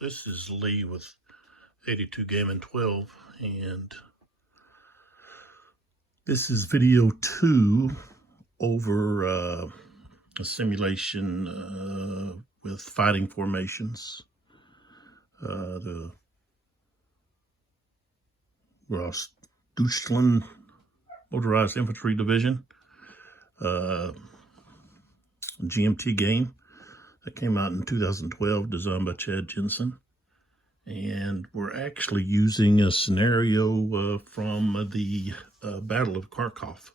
This is Lee with 82 Gaming 12, and this is video 2 over a simulation with fighting formations. The Grossdeutschland Motorized Infantry Division GMT game that came out in 2012, designed by Jensen. And we're actually using a scenario from the Battle of Kharkov.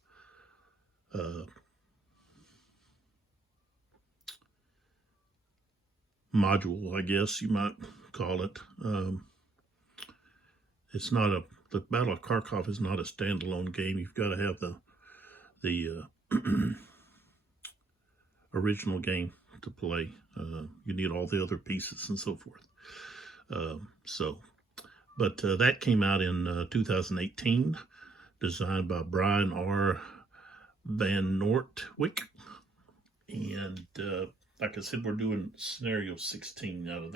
Module, I guess you might call it. It's not the Battle of Kharkov is not a standalone game. You've got to have the original game to play. You need all the other pieces and so forth. But that came out in 2018, designed by Bryan VanNortwick, and like I said, we're doing scenario 16 out of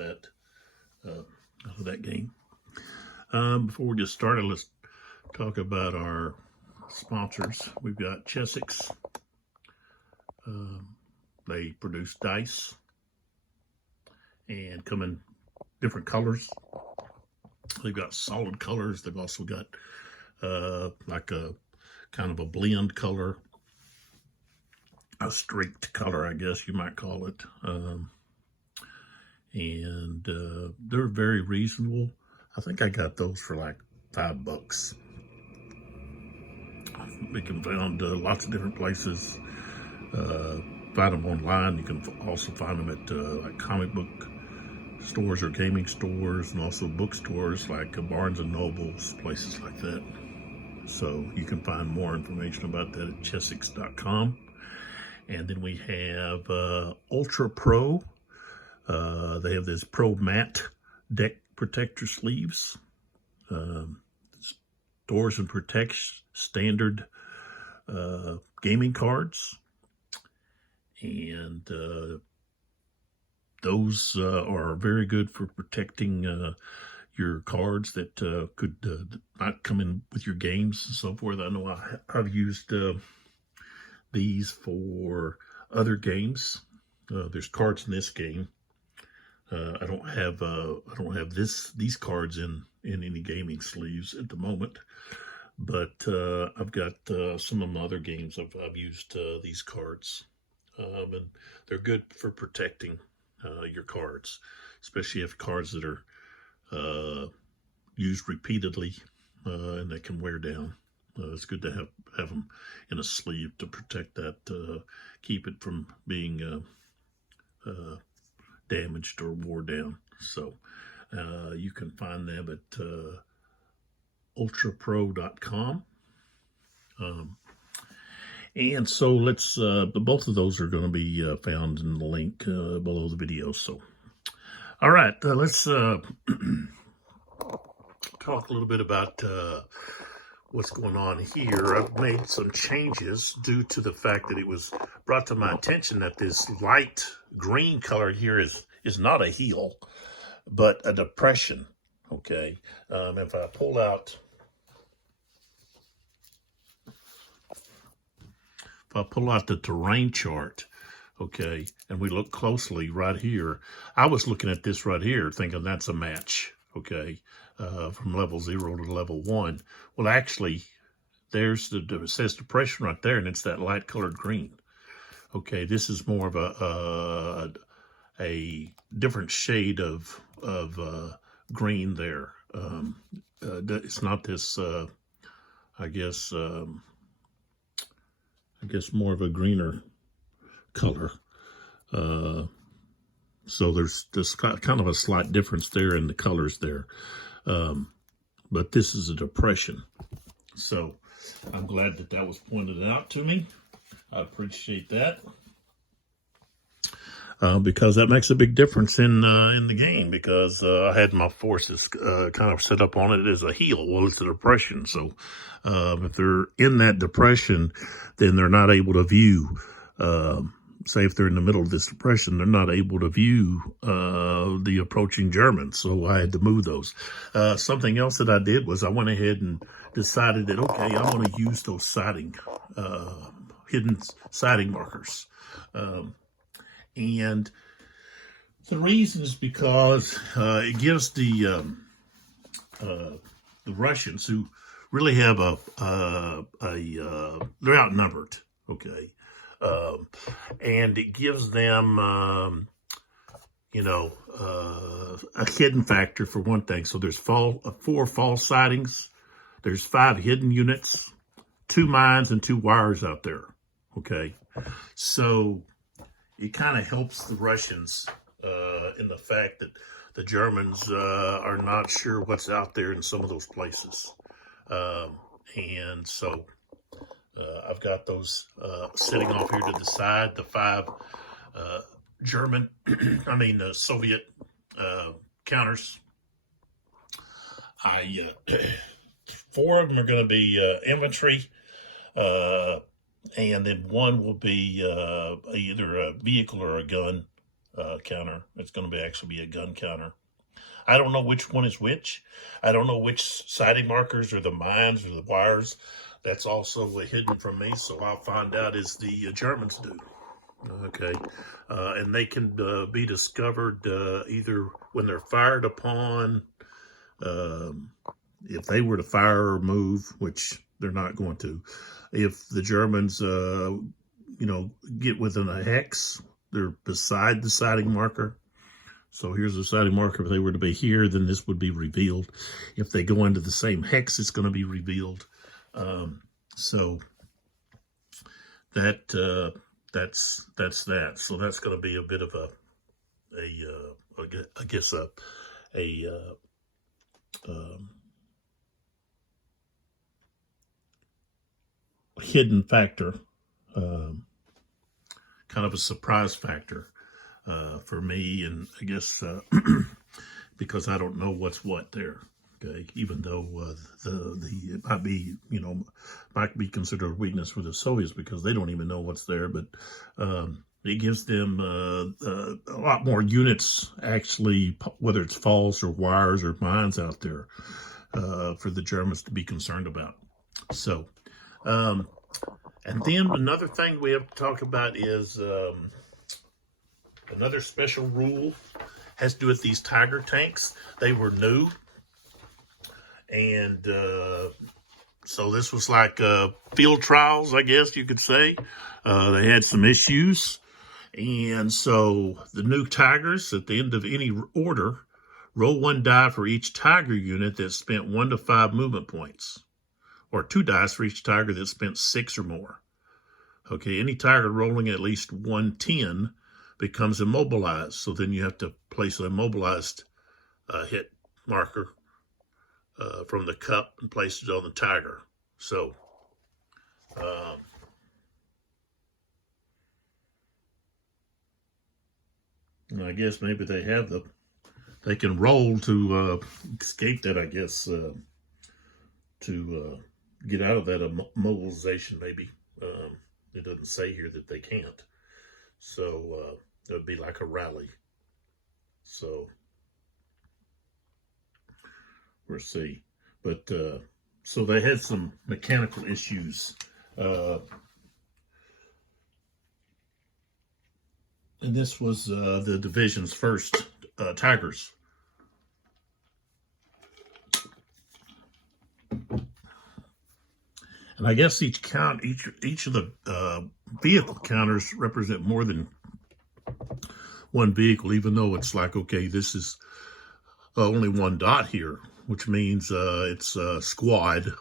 that game. Before we get started, let's talk about our sponsors. We've got Chessex. They produce dice and come in different colors. They've got solid colors. They've also got like a kind of a blend color, a streaked color, I guess you might call it. And they're very reasonable. I think I got those for like $5. We can find lots of different places. Find them online. You can also find them at like comic book stores or gaming stores, and also bookstores like Barnes and Nobles, places like that. So you can find more information about that at chessex.com. And then we have Ultra Pro. They have this Pro Matte Deck Protector sleeves. Stores and protects standard gaming cards. And those are very good for protecting your cards that could not come in with your games and so forth. I know I've used these for other games. There's cards in this game. I don't have these cards in any gaming sleeves at the moment, but I've got some of my other games I've used these cards, and they're good for protecting your cards, especially if cards that are used repeatedly and they can wear down. It's good to have them in a sleeve to protect that, keep it from being damaged or wore down. So you can find them at ultrapro.com. And so let's, both of those are going to be found in the link below the video. So, all right, let's talk a little bit about what's going on here. I've made some changes due to the fact that it was brought to my attention that this light green color here is not a heel, but a depression, okay? If I pull out the terrain chart, okay, and we look closely right here, I was looking at this right here thinking that's a match, okay, from level 0 to level 1. Well, actually, there's it says depression right there, and it's that light colored green. Okay, this is more of a different shade of green there. It's not this, I guess more of a greener color. So there's kind of a slight difference there in the colors there. But this is a depression. So I'm glad that was pointed out to me. I appreciate that. Because that makes a big difference in the game, because I had my forces kind of set up on it as a heel. Well, it's a depression. So if they're in that depression, then they're not able to view say if they're in the middle of this depression, they're not able to view the approaching Germans. So I had to move those. Something else that I did was I went ahead and decided that, okay, I'm going to use those hidden sighting markers. And the reason is because it gives the Russians, who really have they're outnumbered, okay, and it gives them a hidden factor for one thing. So there's 4 false sightings, there's 5 hidden units, 2 mines, and 2 wires out there. Okay, so it kind of helps the Russians in the fact that the Germans are not sure what's out there in some of those places. And so I've got those sitting off here to the side, the 5 Soviet counters. 4 of them are going to be infantry, and then 1 will be either a vehicle or a gun counter. It's going to actually be a gun counter. I don't know which one is which. I don't know which sighting markers or the mines or the wires. That's also hidden from me, so I'll find out as the Germans do. Okay, and they can be discovered either when they're fired upon, if they were to fire or move, which they're not going to. If the Germans, get within a hex, they're beside the sighting marker. So here's the sighting marker. If they were to be here, then this would be revealed. If they go into the same hex, it's going to be revealed. So that's that. So that's going to be a bit of a hidden factor, kind of a surprise factor for me, and I guess because I don't know what's what there. Okay, even though it might be considered a weakness for the Soviets because they don't even know what's there, but it gives them a lot more units, actually, whether it's false or wires or mines out there for the Germans to be concerned about. So, and then another thing we have to talk about is another special rule has to do with these Tiger tanks. They were new. And so this was like field trials, I guess you could say. They had some issues. And so the new Tigers, at the end of any order, roll 1 die for each Tiger unit that spent 1 to 5 movement points, or 2 dice for each Tiger that spent 6 or more. Okay, any Tiger rolling at least 110 becomes immobilized. So then you have to place an immobilized hit marker from the cup and place it on the Tiger. So, I guess maybe they can roll to escape that, I guess, to get out of that immobilization, maybe. It doesn't say here that they can't. So, it would be like a rally. So, we'll see. But so they had some mechanical issues. And this was the division's first Tigers. And I guess each of the vehicle counters represent more than one vehicle, even though it's like, okay, this is only 1 dot here, which means it's a squad,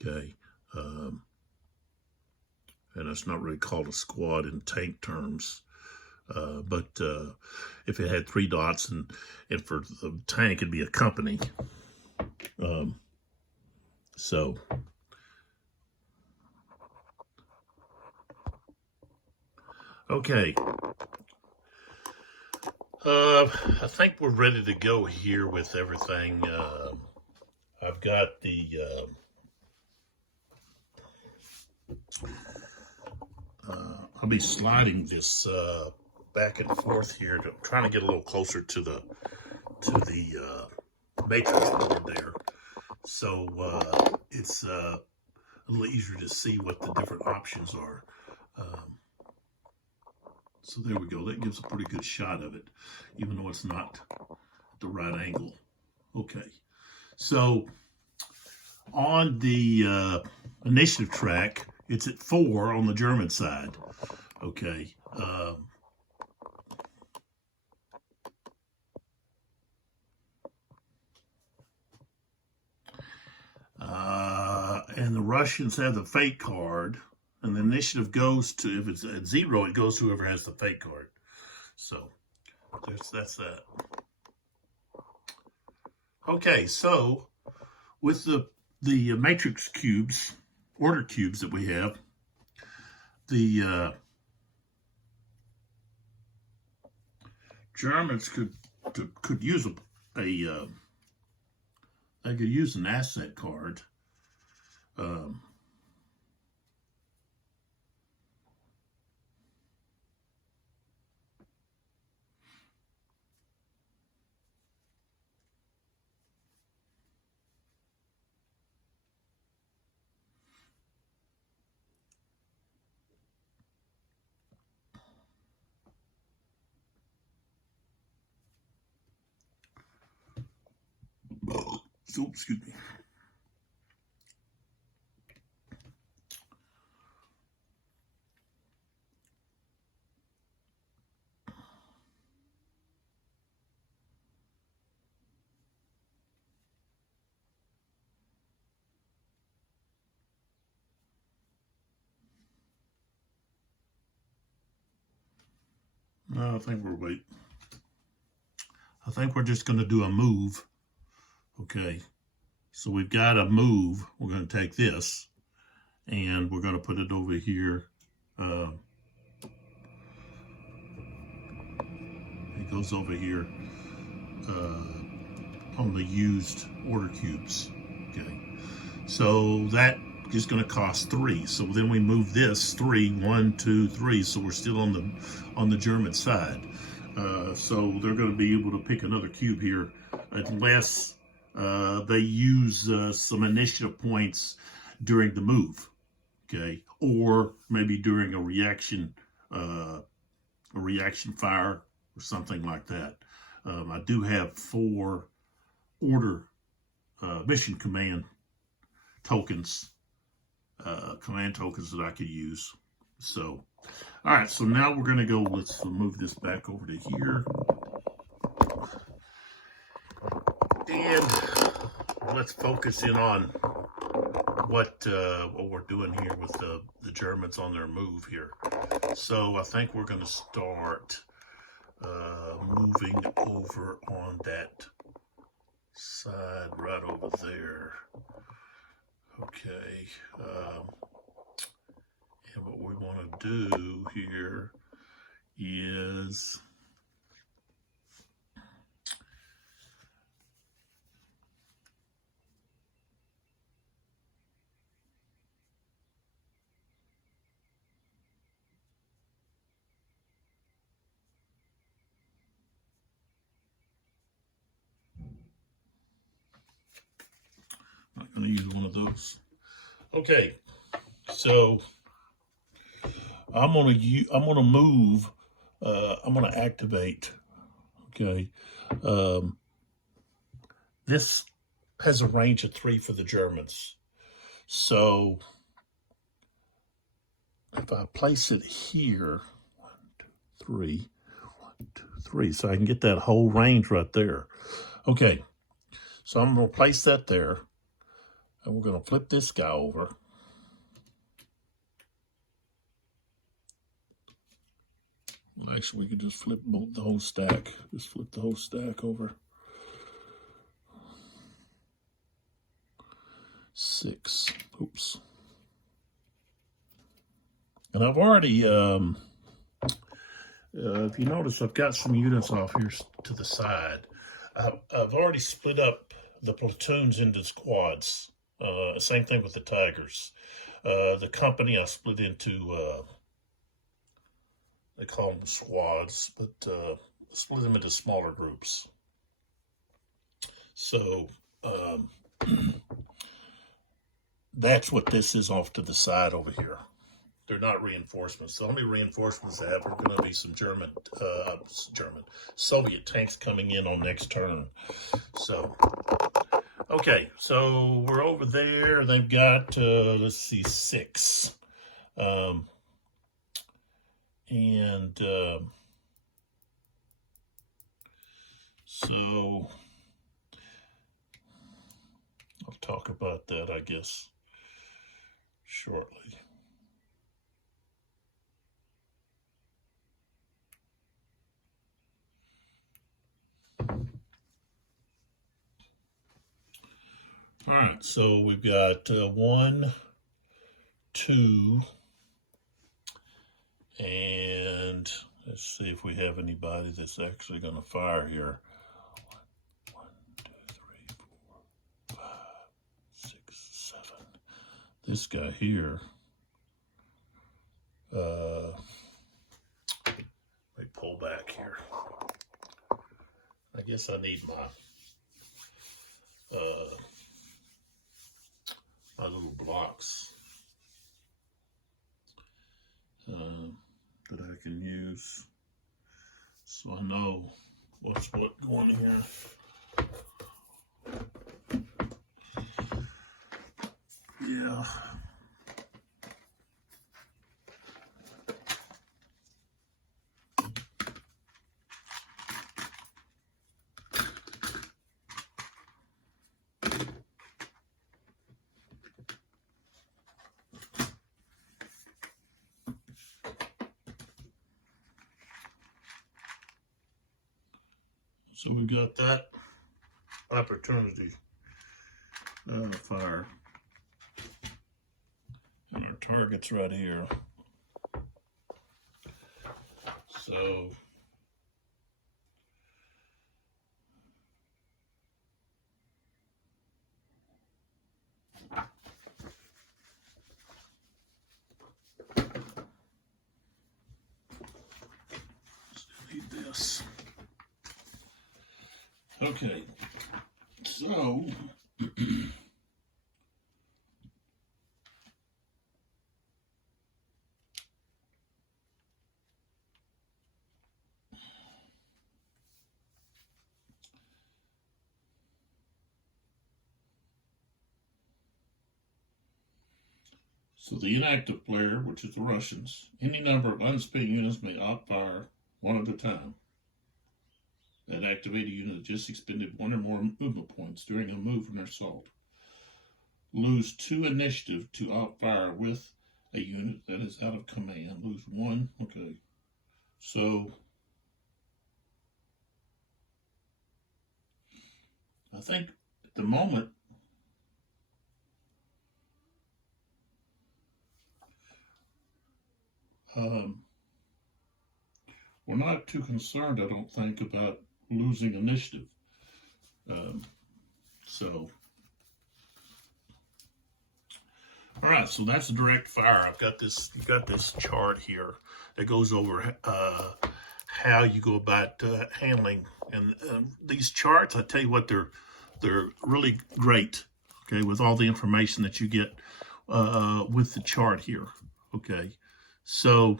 okay, and it's not really called a squad in tank terms, but if it had 3 dots, and for the tank it'd be a company. So okay, I think we're ready to go here with everything. I've got the I'll be sliding this back and forth here. I'm trying to get a little closer to the matrix board there, so it's a little easier to see what the different options are. So there we go. That gives a pretty good shot of it, even though it's not the right angle. Okay, so on the initiative track, it's at 4 on the German side. Okay. And the Russians have the fake card, and the initiative goes to, if it's at 0, it goes to whoever has the fake card. So that's that. Okay, so with the matrix cubes, order cubes that we have, the Germans could use they could use an asset card. So, excuse me. No, I think we're just going to do a move. Okay, so we've got a move. We're going to take this, and we're going to put it over here. It goes over here on the used order cubes. Okay, so that is going to cost 3. So then we move this 3, 1, 2, 3. So we're still on the German side. So they're going to be able to pick another cube here, unless they use some initiative points during the move, okay, or maybe during a reaction fire or something like that. I do have 4 order mission command tokens, that I could use. So, all right, so now we're going to go, let's move this back over to here. And let's focus in on what we're doing here with the Germans on their move here. So I think we're going to start moving over on that side right over there. Okay. And what we want to do here is not going to use one of those. Okay, so I'm gonna move. I'm gonna activate. Okay, this has a range of 3 for the Germans. So if I place it here, 1, 2, 3, 1, 2, 3, so I can get that whole range right there. Okay, so I'm gonna place that there. And we're going to flip this guy over. Well, actually, we could just flip the whole stack. Just flip the whole stack over. 6. Oops. And I've already, if you notice, I've got some units off here to the side. I've already split up the platoons into squads. Same thing with the Tigers. The company I split into they call them squads, but split them into smaller groups. So that's what this is off to the side over here. They're not reinforcements. The only reinforcements they have are going to be some Soviet tanks coming in on next turn. So, okay, so we're over there. They've got, let's see, 6. So I'll talk about that, I guess, shortly. All right, so we've got 1, 2, and let's see if we have anybody that's actually going to fire here. 1, 2, 3, 4, 5, 6, 7. This guy here. Let me pull back here. I guess I need my my little blocks that I can use, so I know what's what going here. Yeah. So we got that opportunity fire. And our target's right here. So need this. Okay, so the inactive player, which is the Russians, any number of unspent units may outfire one at a time. That activated unit just expended 1 or more movement points during a move or assault. Lose 2 initiative to outfire with a unit that is out of command. Lose 1. Okay. So I think at the moment we're not too concerned, I don't think, about losing initiative. All right, so that's direct fire. I've got this. You've got this chart here that goes over how you go about handling. And these charts, I tell you what, they're really great. Okay, with all the information that you get with the chart here. Okay, so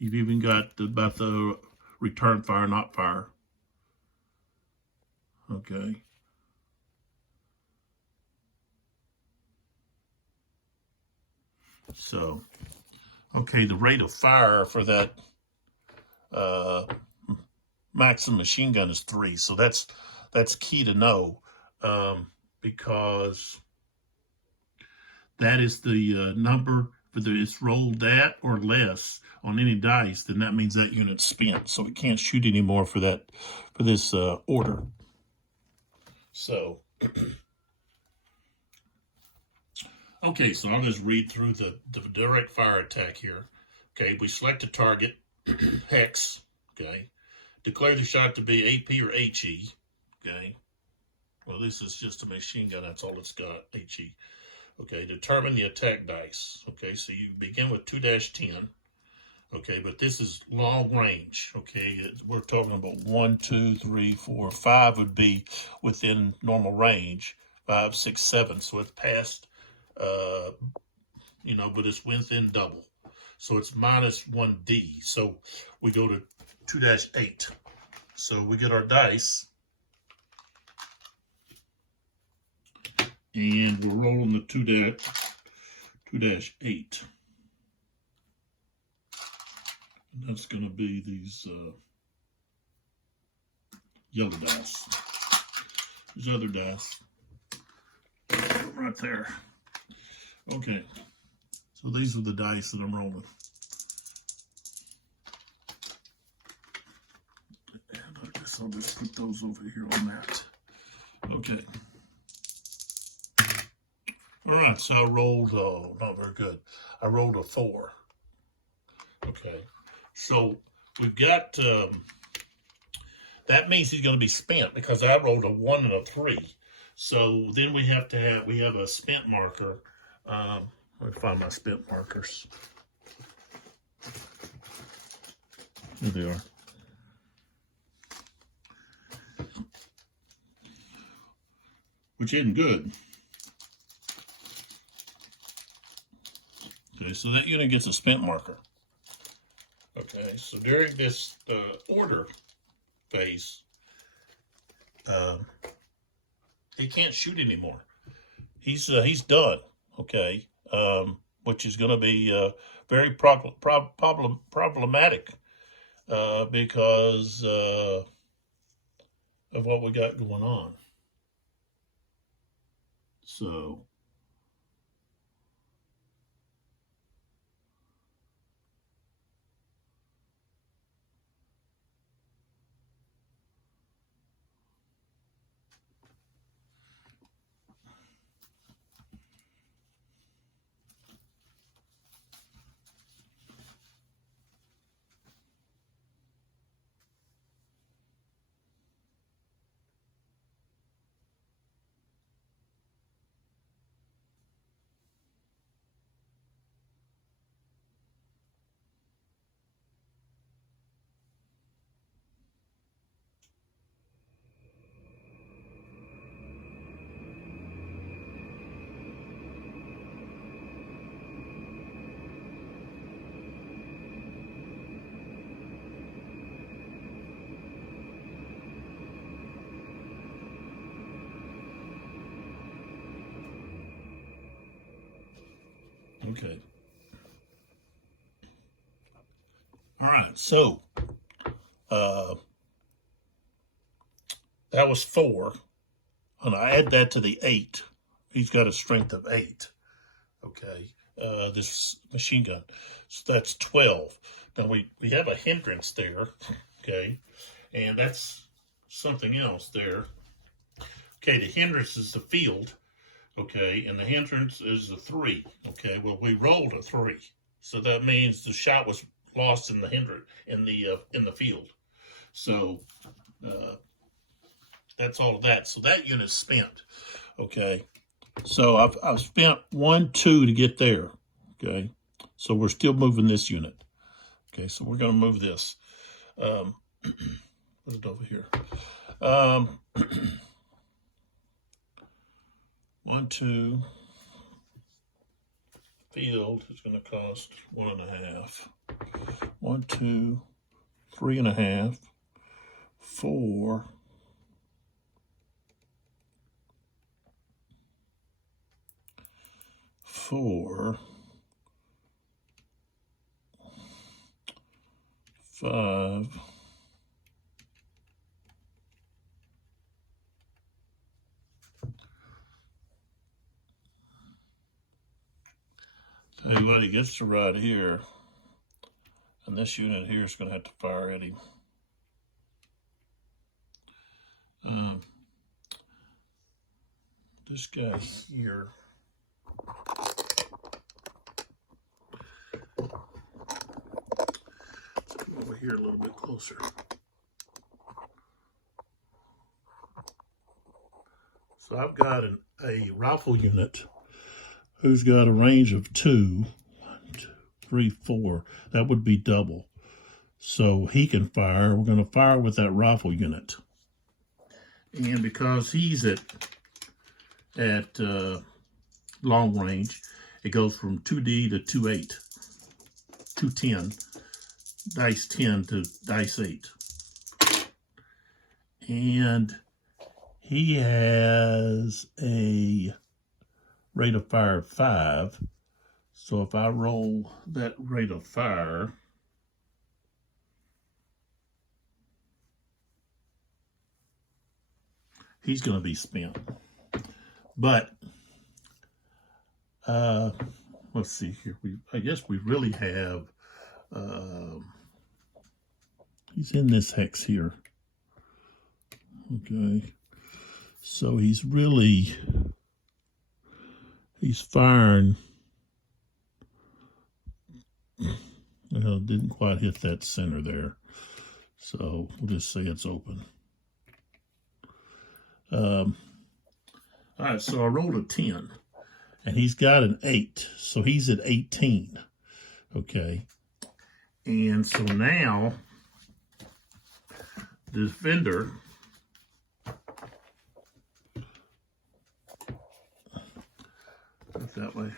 you've even got about the return fire, not fire. Okay. So, okay, the rate of fire for that maximum machine gun is 3. So that's key to know, because that is the number. Whether it's rolled that or less on any dice, then that means that unit's spent. So it can't shoot anymore for this order. So, okay, so I'll just read through the direct fire attack here. Okay, we select a target, hex, okay. Declare the shot to be AP or HE, okay. Well, this is just a machine gun, that's all it's got, HE. Okay, determine the attack dice. Okay, so you begin with 2-10. Okay, but this is long range. Okay, we're talking about 1, 2, 3, 4, 5 would be within normal range. 5, 6, 7. So it's past, but it's within double. So it's minus 1D. So we go to 2-8. So we get our dice. And we're rolling the 2-8. And that's going to be these yellow dice. These other dice. Right there. Okay. So these are the dice that I'm rolling. And I guess I'll just put those over here on that. Okay. All right, so I rolled, not very good. I rolled a 4. Okay. So we've got, that means he's going to be spent because I rolled a 1 and a 3. So then we have a spent marker. Let me find my spent markers. Here they are. Which isn't good. Okay, so that unit gets a spent marker. Okay, so during this order phase, he can't shoot anymore. He's done. Okay, which is going to be very problematic because of what we got going on. So. Okay. All right, so that was 4, and I add that to the 8. He's got a strength of 8. Okay, this machine gun. So that's 12. Now we have a hindrance there. Okay, and that's something else there. Okay, the hindrance is the field. Okay, and the hindrance is the 3. Okay, well we rolled a 3, so that means the shot was lost in the hindrance in the field. So that's all of that. So that unit's spent. Okay, so I've spent 1, 2 to get there. Okay, so we're still moving this unit. Okay, so we're going to move this. Put it over here. 1, 2. Field is going to cost 1.5. 1, 2, 3.5, 4. 4, 5. Tell you what, he gets to right here, and this unit here is going to have to fire at him. This guy here. Let's come over here a little bit closer. So I've got a rifle unit who's got a range of 2, 1, 2, 3, 4. That would be double. So he can fire. We're going to fire with that rifle unit. And because he's at long range, it goes from 2D to 2.8, 210, dice 10 to dice 8. And he has a rate of fire of 5. So if I roll that rate of fire, he's going to be spent. But let's see here. I guess we really have. He's in this hex here. Okay, so he's firing. Well, didn't quite hit that center there, so we'll just say it's open. All right, so I rolled a 10, and he's got an 8, so he's at 18. Okay, and so now the defender that way.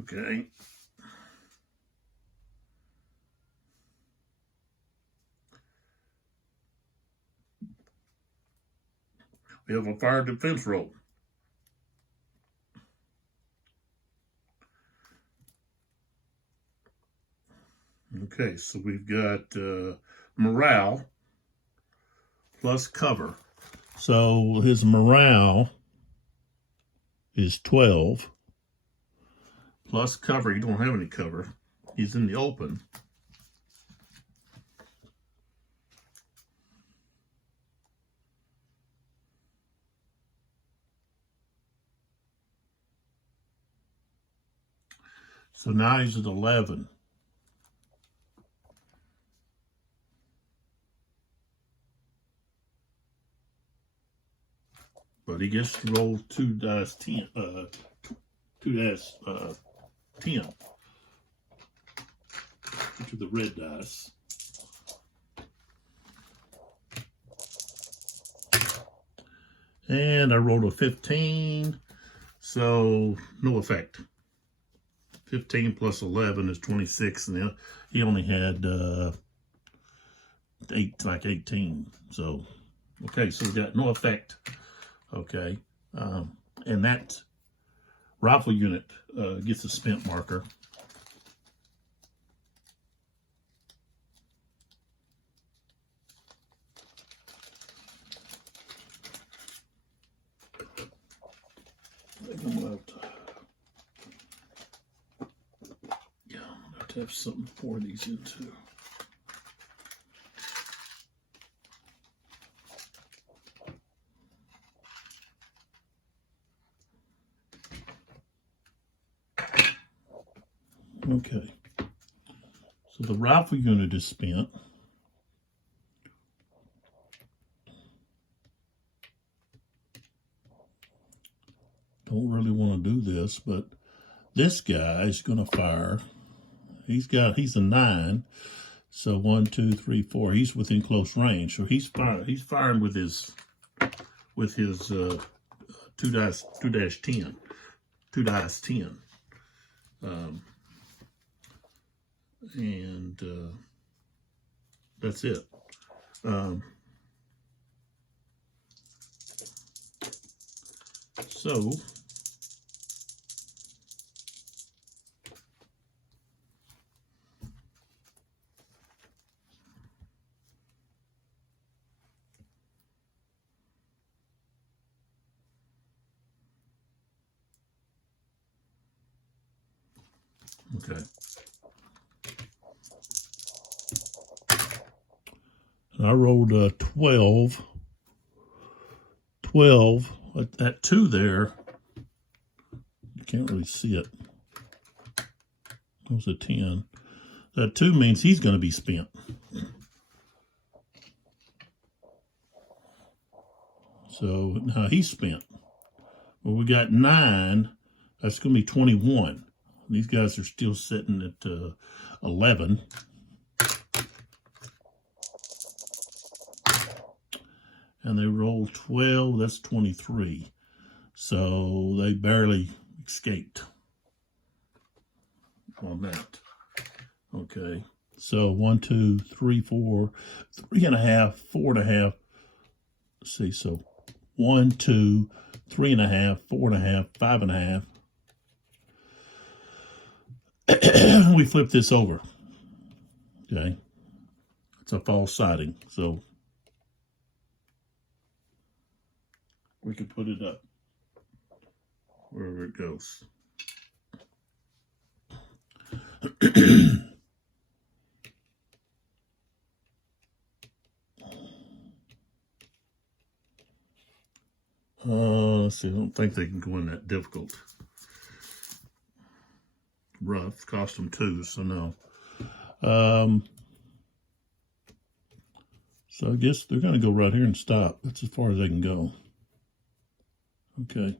Okay. We have a fire defense roll. Okay, so we've got morale plus cover. So his morale is 12 plus cover. You don't have any cover. He's in the open. So now he's at 11. But he gets to roll 2 dice 10, 2 dice 10, which are the red dice. And I rolled a 15, so no effect. 15 plus 11 is 26, and he only had 18. So, okay, so we got no effect. Okay, and that rifle unit gets a spent marker. I'm gonna have to have something to pour these into. Okay, so the rifle unit is spent. Don't really want to do this, but this guy is going to fire. He's a 9, so 1, 2, 3, 4. He's within close range, so he's firing with his 2 dice 10, 2 dice 10. And that's it. So okay. I rolled 12. 12. That 2 there, you can't really see it. That was a 10. That 2 means he's going to be spent. So now he's spent. Well, we got 9. That's going to be 21. These guys are still sitting at 11. And they rolled 12, that's 23. So they barely escaped on that. Okay, so 1, 2, 3, 4, 3.5, 4.5. Let's see, so 1, 2, 3.5, 4.5, 5.5. We flip this over. Okay, it's a false siding, so we can put it up wherever it goes. Let's see, I don't think they can go in that difficult. Rough, cost them 2, so no. So I guess they're going to go right here and stop. That's as far as they can go. Okay.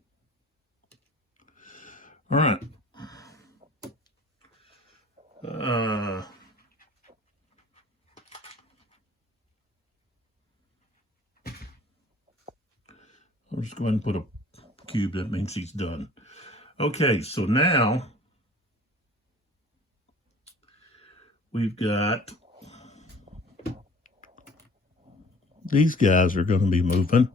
All right. I'll just go ahead and put a cube. That means he's done. Okay, so now we've got these guys are going to be moving.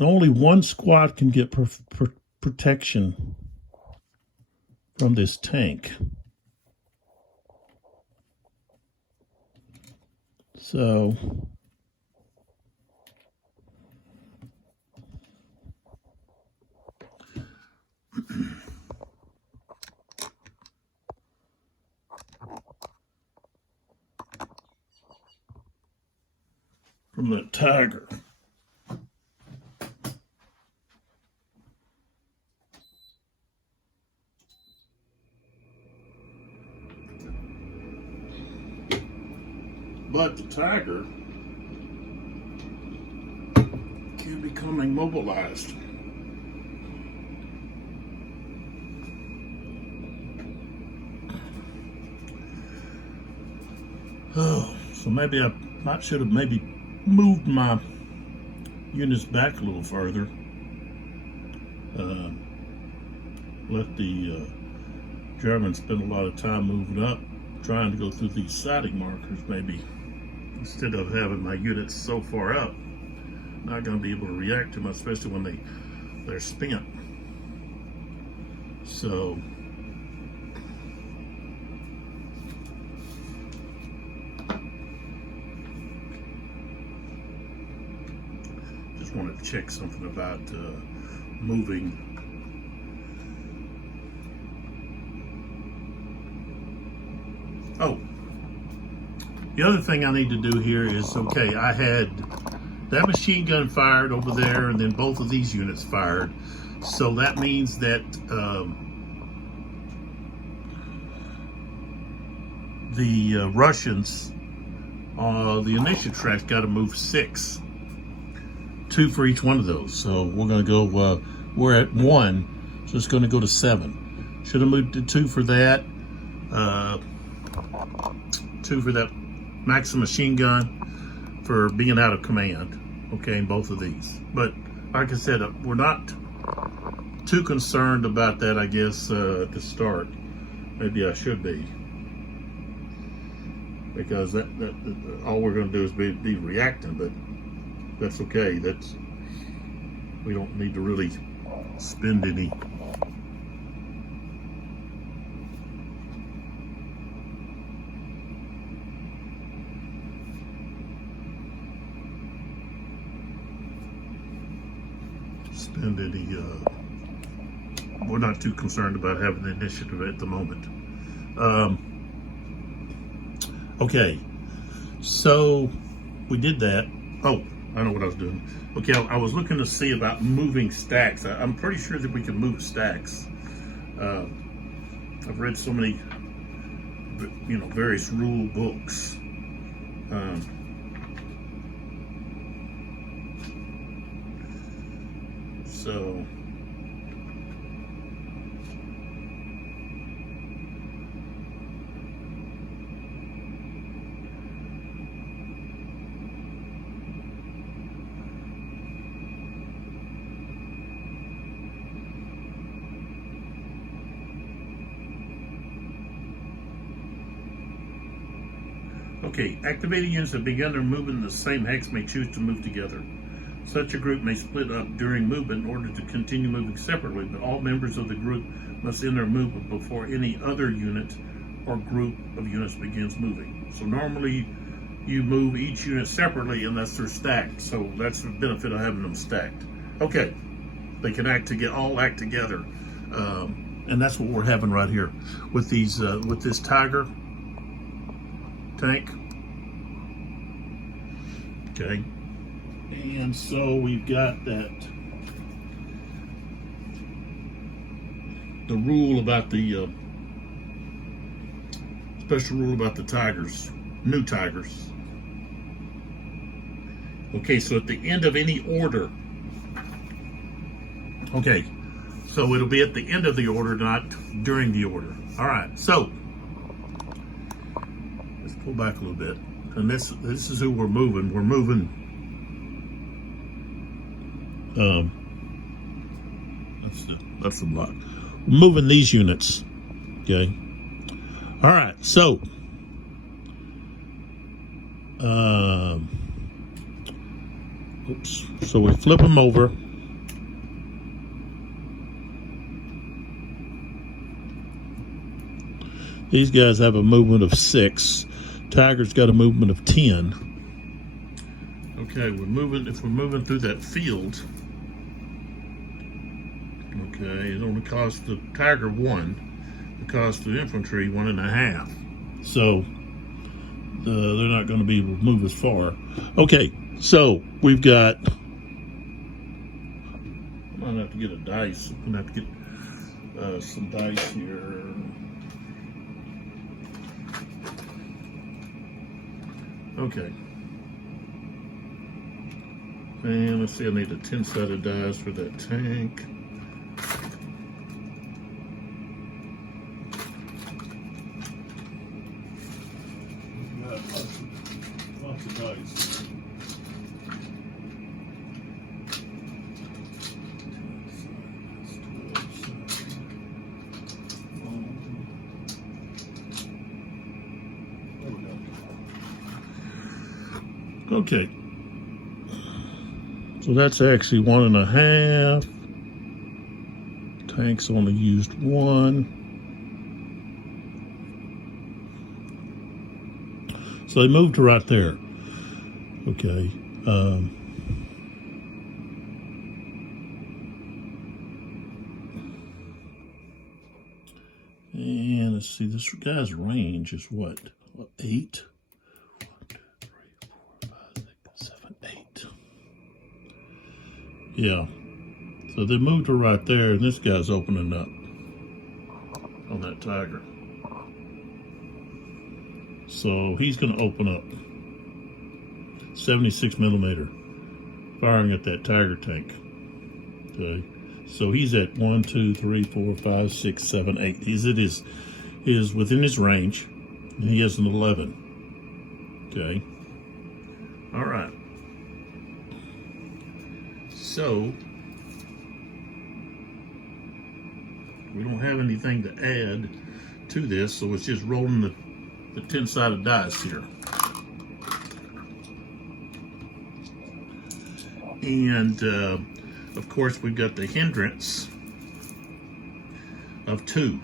Only one squad can get protection from this tank. So from the Tiger. But the Tiger can become immobilized. Oh, so maybe I should have maybe moved my units back a little further. Let the Germans spend a lot of time moving up, trying to go through these siding markers maybe. Instead of having my units so far up, not going to be able to react to them, especially when they're spent. So just wanted to check something about moving. Oh, the other thing I need to do here is, okay, I had that machine gun fired over there, and then both of these units fired. So that means that the Russians, the initiative track's got to move 6. 2 for each one of those. So we're going to go, we're at 1, so it's going to go to 7. Should have moved to 2 for that. 2 for that Maxim machine gun for being out of command, okay, in both of these. But like I said, we're not too concerned about that, I guess, at the start. Maybe I should be, because that all we're going to do is be reacting, but that's okay. We don't need to really spend any we're not too concerned about having the initiative at the moment. Okay, so we did that. Oh, I know what I was doing. Okay, I was looking to see about moving stacks. I'm pretty sure that we can move stacks. I've read so many, various rule books. So okay, activating units that begun their movement in the same hex may choose to move together. Such a group may split up during movement in order to continue moving separately, but all members of the group must end their movement before any other unit or group of units begins moving. So normally you move each unit separately unless they're stacked. So that's the benefit of having them stacked. Okay, they can all act together, and that's what we're having right here with these with this Tiger tank. Okay, and so we've got the rule about the special rule about the Tigers, new Tigers. Okay, so at the end of any order, okay, so it'll be at the end of the order, not during the order. All right, so let's pull back a little bit. And this is who we're moving. We're moving. That's a lot. We're moving these units. Okay. All right. So, oops. So we flip them over. These guys have a movement of 6. Tiger's got a movement of 10. Okay, if we're moving through that field, okay, it only costs the Tiger 1. It costs the infantry 1.5. So they're not going to be able to move as far. Okay, so we've got, I'm going to have to get a dice. I'm going to have to get some dice here. Okay. And let's see, I need a 10-sided dice for that tank. Got lots of dice here. Okay, so that's actually 1.5. Tank's only used 1. So they moved to right there. Okay. And let's see, this guy's range is what? 8? 8. Yeah. So they moved her right there, and this guy's opening up on that Tiger. So he's going to open up 76 millimeter, firing at that Tiger tank. Okay. So he's at 1, 2, 3, 4, 5, 6, 7, 8. He's at is within his range, and he has an 11. Okay. All right. So we don't have anything to add to this, so it's just rolling the 10-sided dice here. And of course, we've got the hindrance of 2.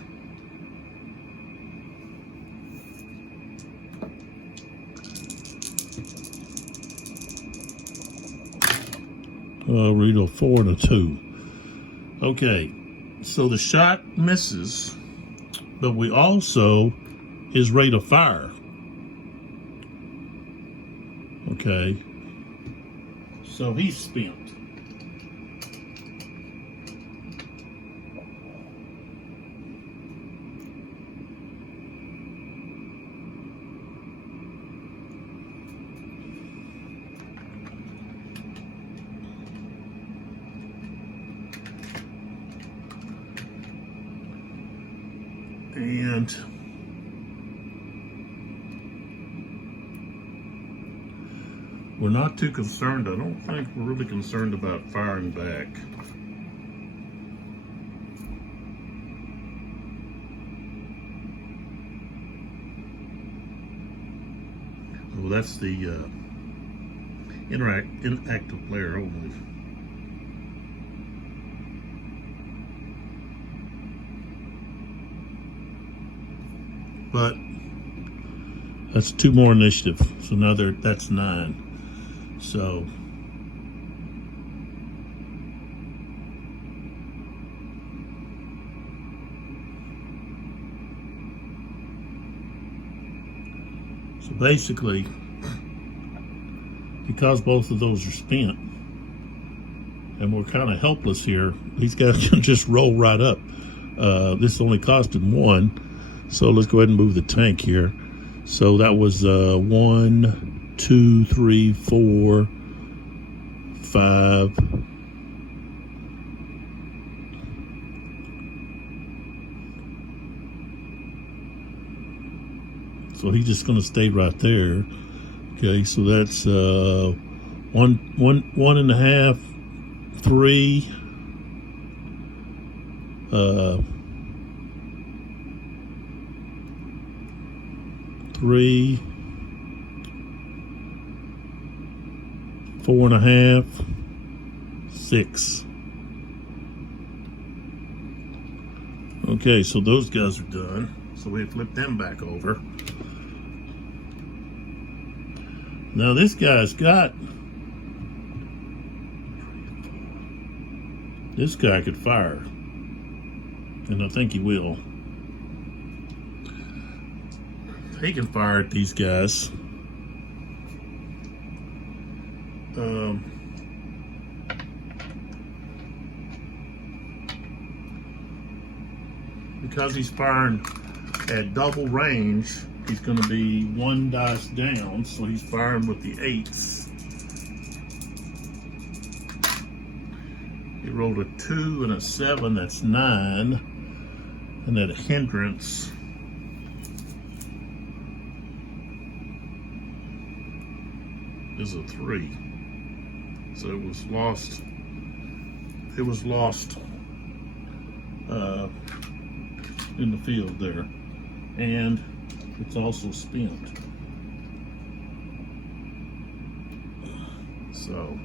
Read a 4 and a 2. Okay, so the shot misses, but we also, his rate of fire. Okay, so he's spent. And we're not too concerned. I don't think we're really concerned about firing back. Well, that's the inactive player only. But that's 2 more initiative. So now that's 9. So basically, because both of those are spent and we're kind of helpless here, these guys can just roll right up. This only costed 1, so let's go ahead and move the tank here. So that was 1, 2, 3, 4, 5. So he's just going to stay right there. Okay, so that's 1.5, 3. 3, 4.5, 6. Okay, so those guys are done. So we flip them back over. Now this guy's got, this guy could fire, and I think he will. He can fire at these guys. Because he's firing at double range, he's going to be 1 dice down, so he's firing with the 8s. He rolled a 2 and a 7, that's 9, and that hindrance is a 3. So it was lost. It was lost in the field there, and it's also spent. So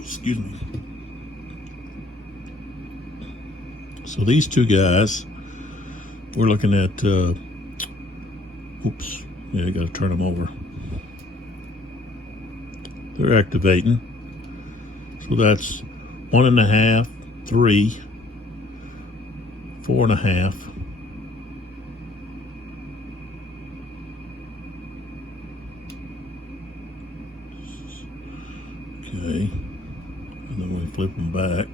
excuse me. So these 2 guys, we're looking at, oops, yeah, I gotta turn them over. They're activating. So that's 1.5, 3, 4.5. Okay, and then we flip them back.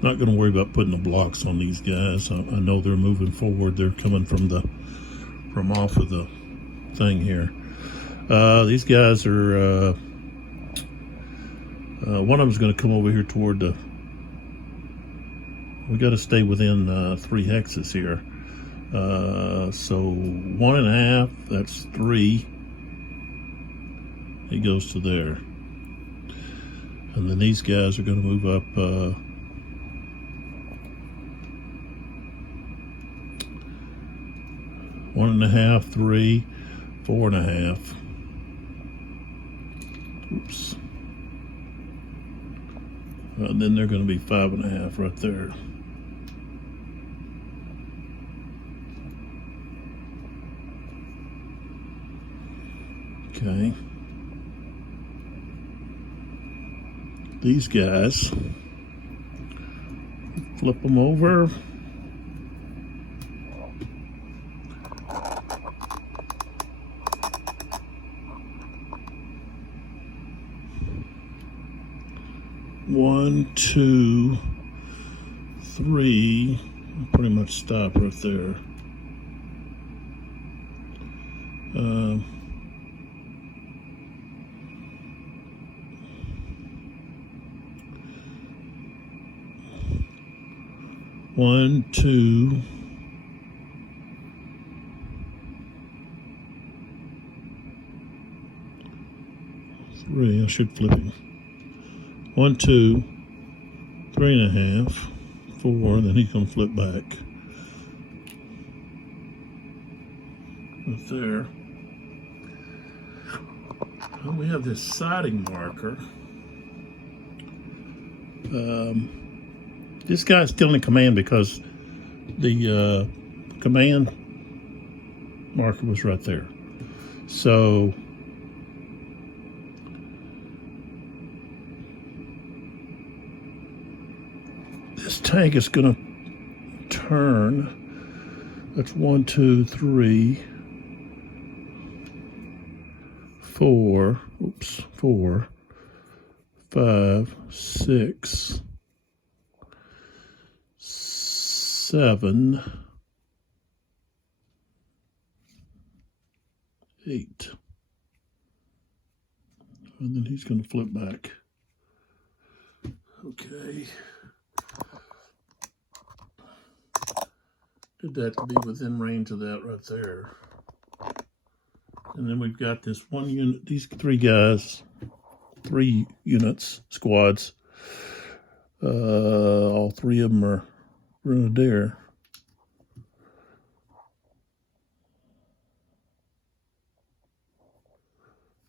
Not going to worry about putting the blocks on these guys. I know they're moving forward. They're coming from off of the thing here. These guys are. One of them's going to come over here toward the. We got to stay within 3 hexes here. So 1.5. That's 3. He goes to there. And then these guys are going to move up 1.5, 3, 4.5. Oops. And then they're going to be 5.5 right there. Okay. These guys, flip them over. 1, 2, 3. Pretty much stop right there. 1, 2. I should flip it. 1, 2, 3.5, 4. Then he's gonna flip back. Right there. Well, we have this siding marker. This guy's still in command because the command marker was right there. So this tank is going to turn. That's 1, 2, 3, 4. Oops, 4, 5, 6, 7, 8. And then he's going to flip back. Okay. Did that to be within range of that right there. And then we've got this one unit, these 3 guys, 3 units, squads. All 3 of them are Grenadier.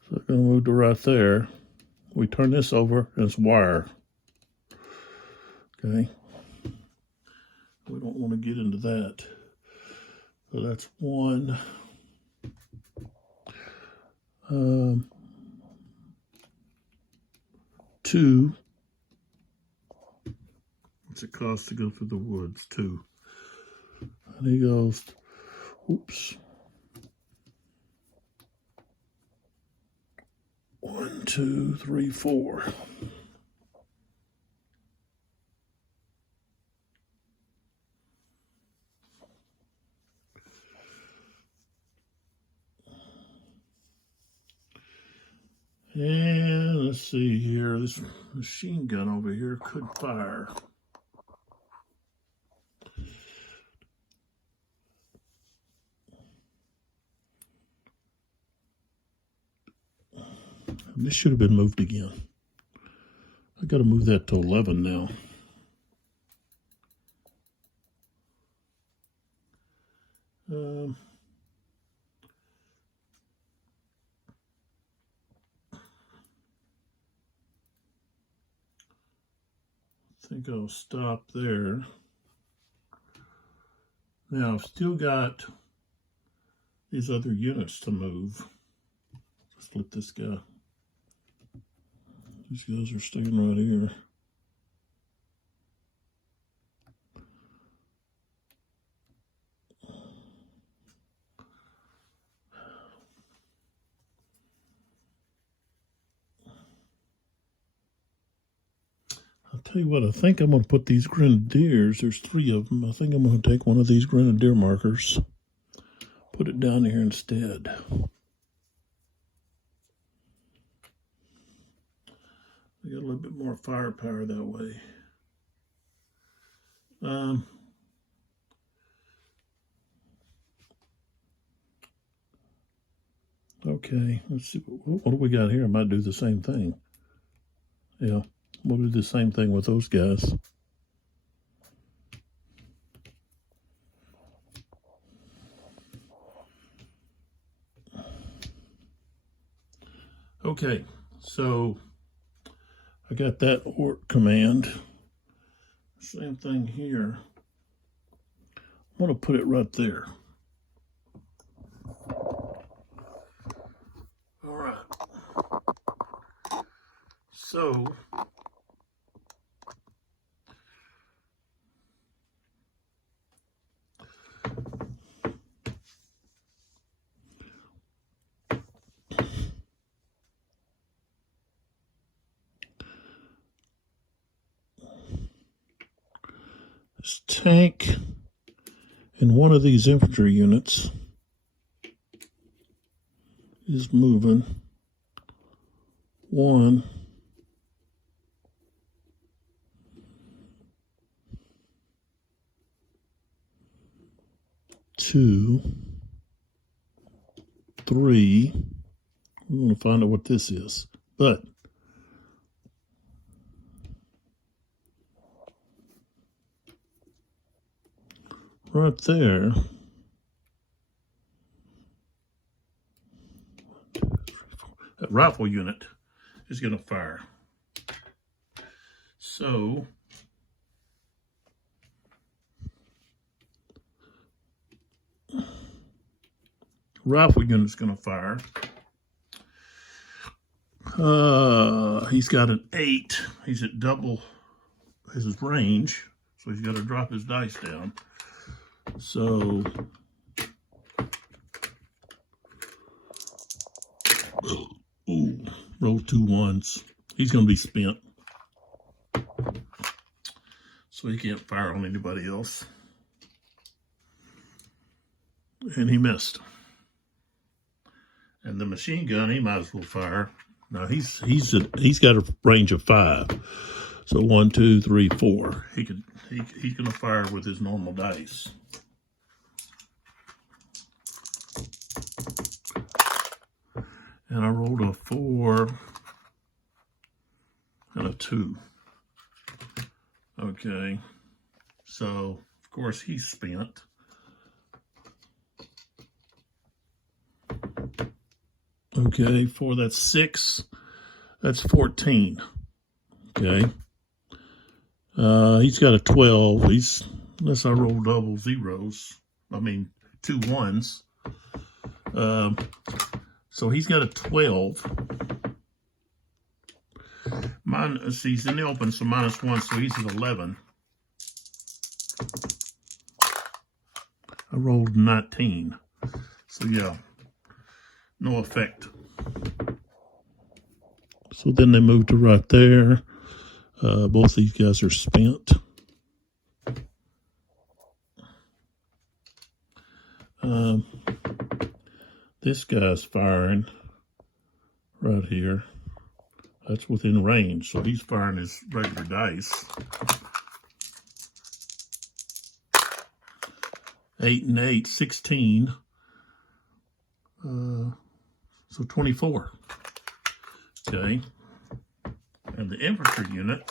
So I'm going to move to right there. We turn this over and it's wire. Okay. We don't want to get into that. So that's 1. 2. What's it cost to go through the woods? 2. And he goes, oops. 1, 2, 3, 4. And let's see here, this machine gun over here could fire. This should have been moved again. I got to move that to 11 now. I think I'll stop there. Now I've still got these other units to move. Let's flip this guy. These guys are staying right here. I'll tell you what, I think I'm going to put these Grenadiers, there's 3 of them. I think I'm going to take one of these Grenadier markers, put it down here instead. We got a little bit more firepower that way. Okay, let's see. What do we got here? I might do the same thing. Yeah, we'll do the same thing with those guys. Okay, so I got that ORC command. Same thing here. I'm going to put it right there. All right. So This tank and one of these infantry units is moving. 1, 2, 3. We want to find out what this is, but right there, that rifle unit is going to fire. So rifle unit's going to fire. He's got an 8. He's at double his range, so he's got to drop his dice down. So ooh, roll 2 1s. He's going to be spent, so he can't fire on anybody else. And he missed. And the machine gun, he might as well fire. Now he's got a range of 5. So 1, 2, 3, 4. He's gonna fire with his normal dice. And I rolled a 4 and a 2. Okay. So of course he's spent. Okay, 4, that's 6. That's 14. Okay. He's got a 12. Unless I roll double zeros. I mean, 2 1s. So he's got a 12. He's in the open, so -1, so he's at 11. I rolled 19. So yeah. No effect. So then they move to right there. Both these guys are spent. This guy's firing right here. That's within range, so he's firing his regular dice. 8 and 8, 16. So 24. Okay. And the infantry unit,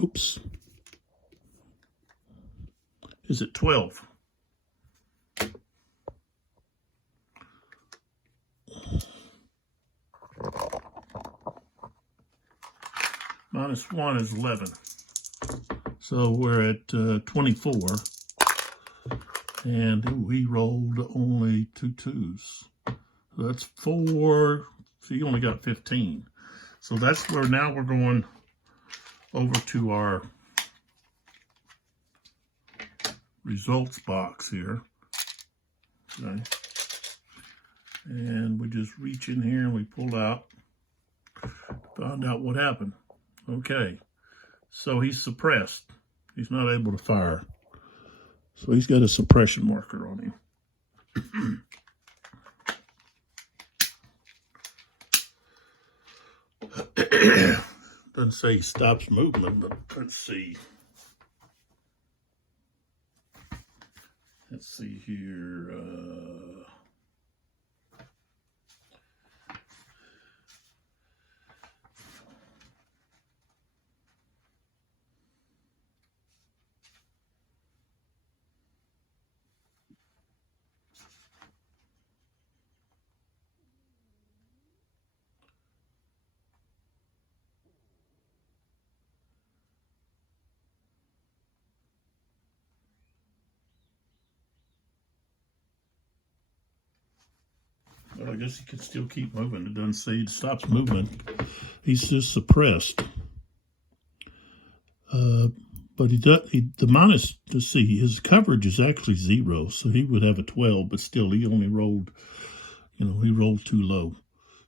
oops, is at 12. -1 is 11. So we're at 24. And he rolled only 2 2s. So that's 4. So he only got 15. So that's where now we're going over to our results box here. Okay. And we just reach in here and we pull out, find out what happened. Okay. So he's suppressed. He's not able to fire. So he's got a suppression marker on him. Doesn't say he stops movement, but let's see. Let's see here. Well, I guess he can still keep moving. It doesn't say he stops moving. He's just suppressed. But the minus, to see, his coverage is actually 0, so he would have a 12, but still he only rolled, he rolled too low.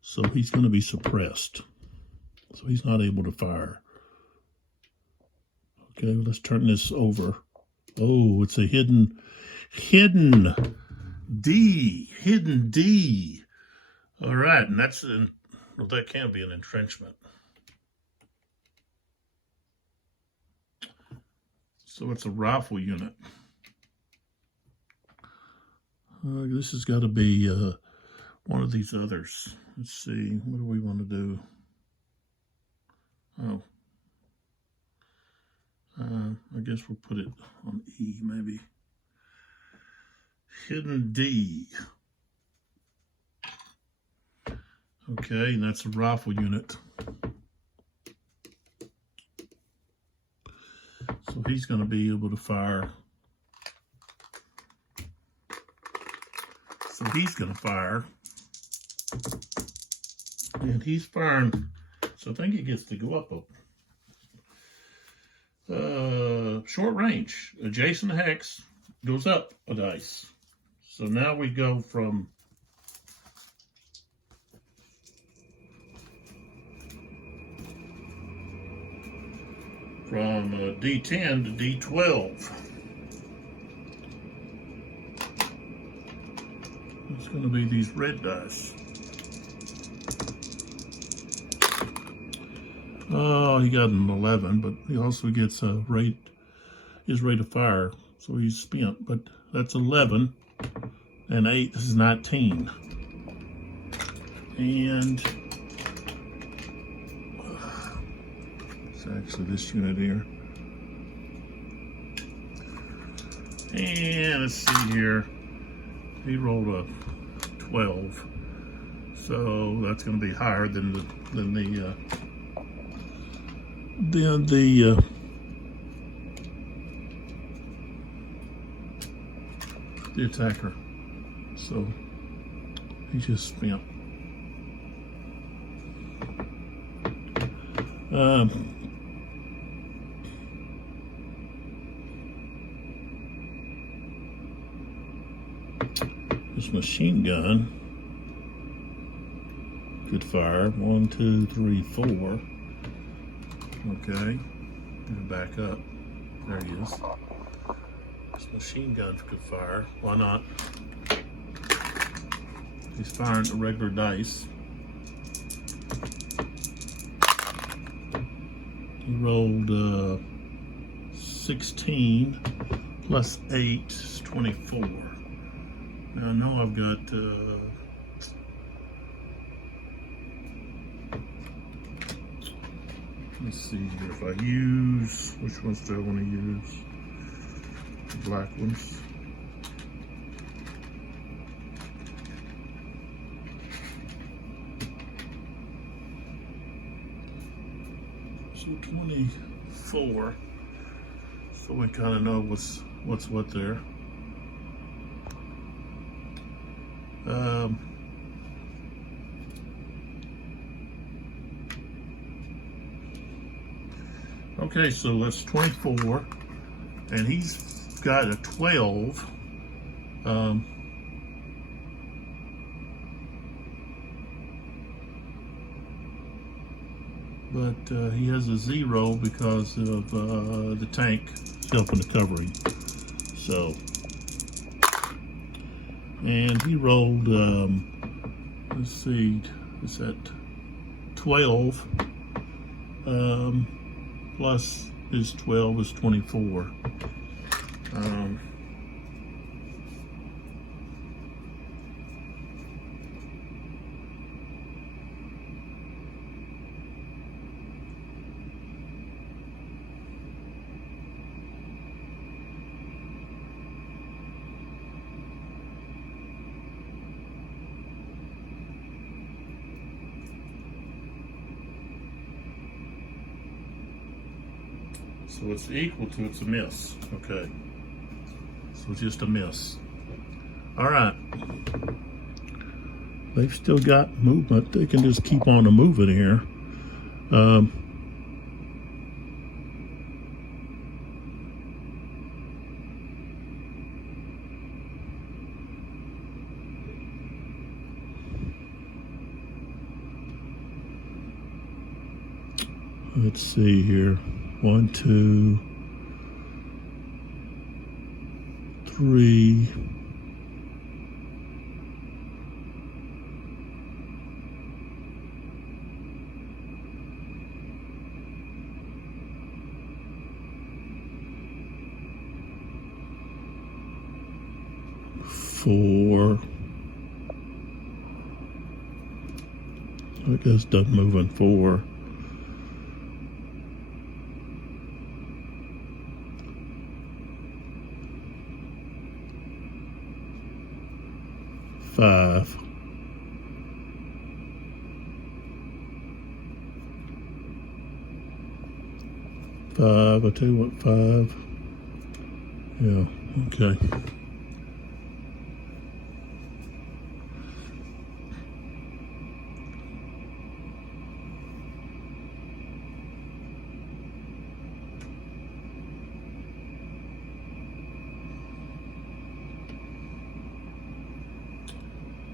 So he's going to be suppressed. So he's not able to fire. Okay, let's turn this over. Oh, it's a hidden D. All right, and well, that can be an entrenchment. So it's a rifle unit. This has got to be one of these others. Let's see, what do we want to do? Oh, I guess we'll put it on E, maybe. Hidden D. Okay, and that's a rifle unit. So he's going to be able to fire. So he's going to fire. And he's firing. So I think he gets to go up a short range. Adjacent hex goes up a dice. So now we go from D10 to D12. It's going to be these red dice. Oh, he got an 11, but he also gets his rate of fire, so he's spent. But that's 11, and 8, this is 19. And it's actually this unit here. And let's see here, he rolled a 12, so that's going to be higher than the attacker. So he just spent. This machine gun could fire 1, 2, 3, 4. Okay, and back up. There he is. This machine gun could fire. Why not? He's firing the regular dice. He rolled 16 plus 8 is 24. Now I know I've got let's see here, if I use, which ones do I want to use? The black ones. So 24. So we kind of know what's what there. Okay, so that's 24, and he's got a 12. But he has a 0 because of the tank helping to cover him. So, and he rolled, let's see, is that 12? Plus his 12 is 24. So it's equal to, it's a miss. Okay. So it's just a miss. All right. They've still got movement. They can just keep on moving here. Let's see here. 1, 2, 3, 4. I guess done moving 4. 5. 5. I tell you what, 5. Yeah, okay.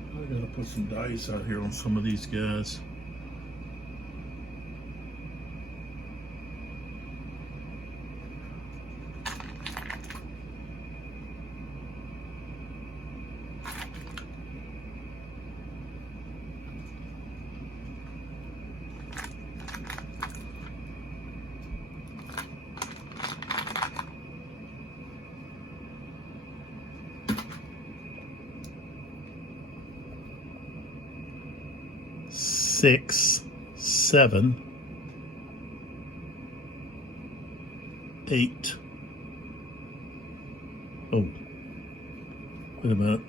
I gotta put some dice out here on some of these guys. Six, 7, 8. Oh, wait a minute.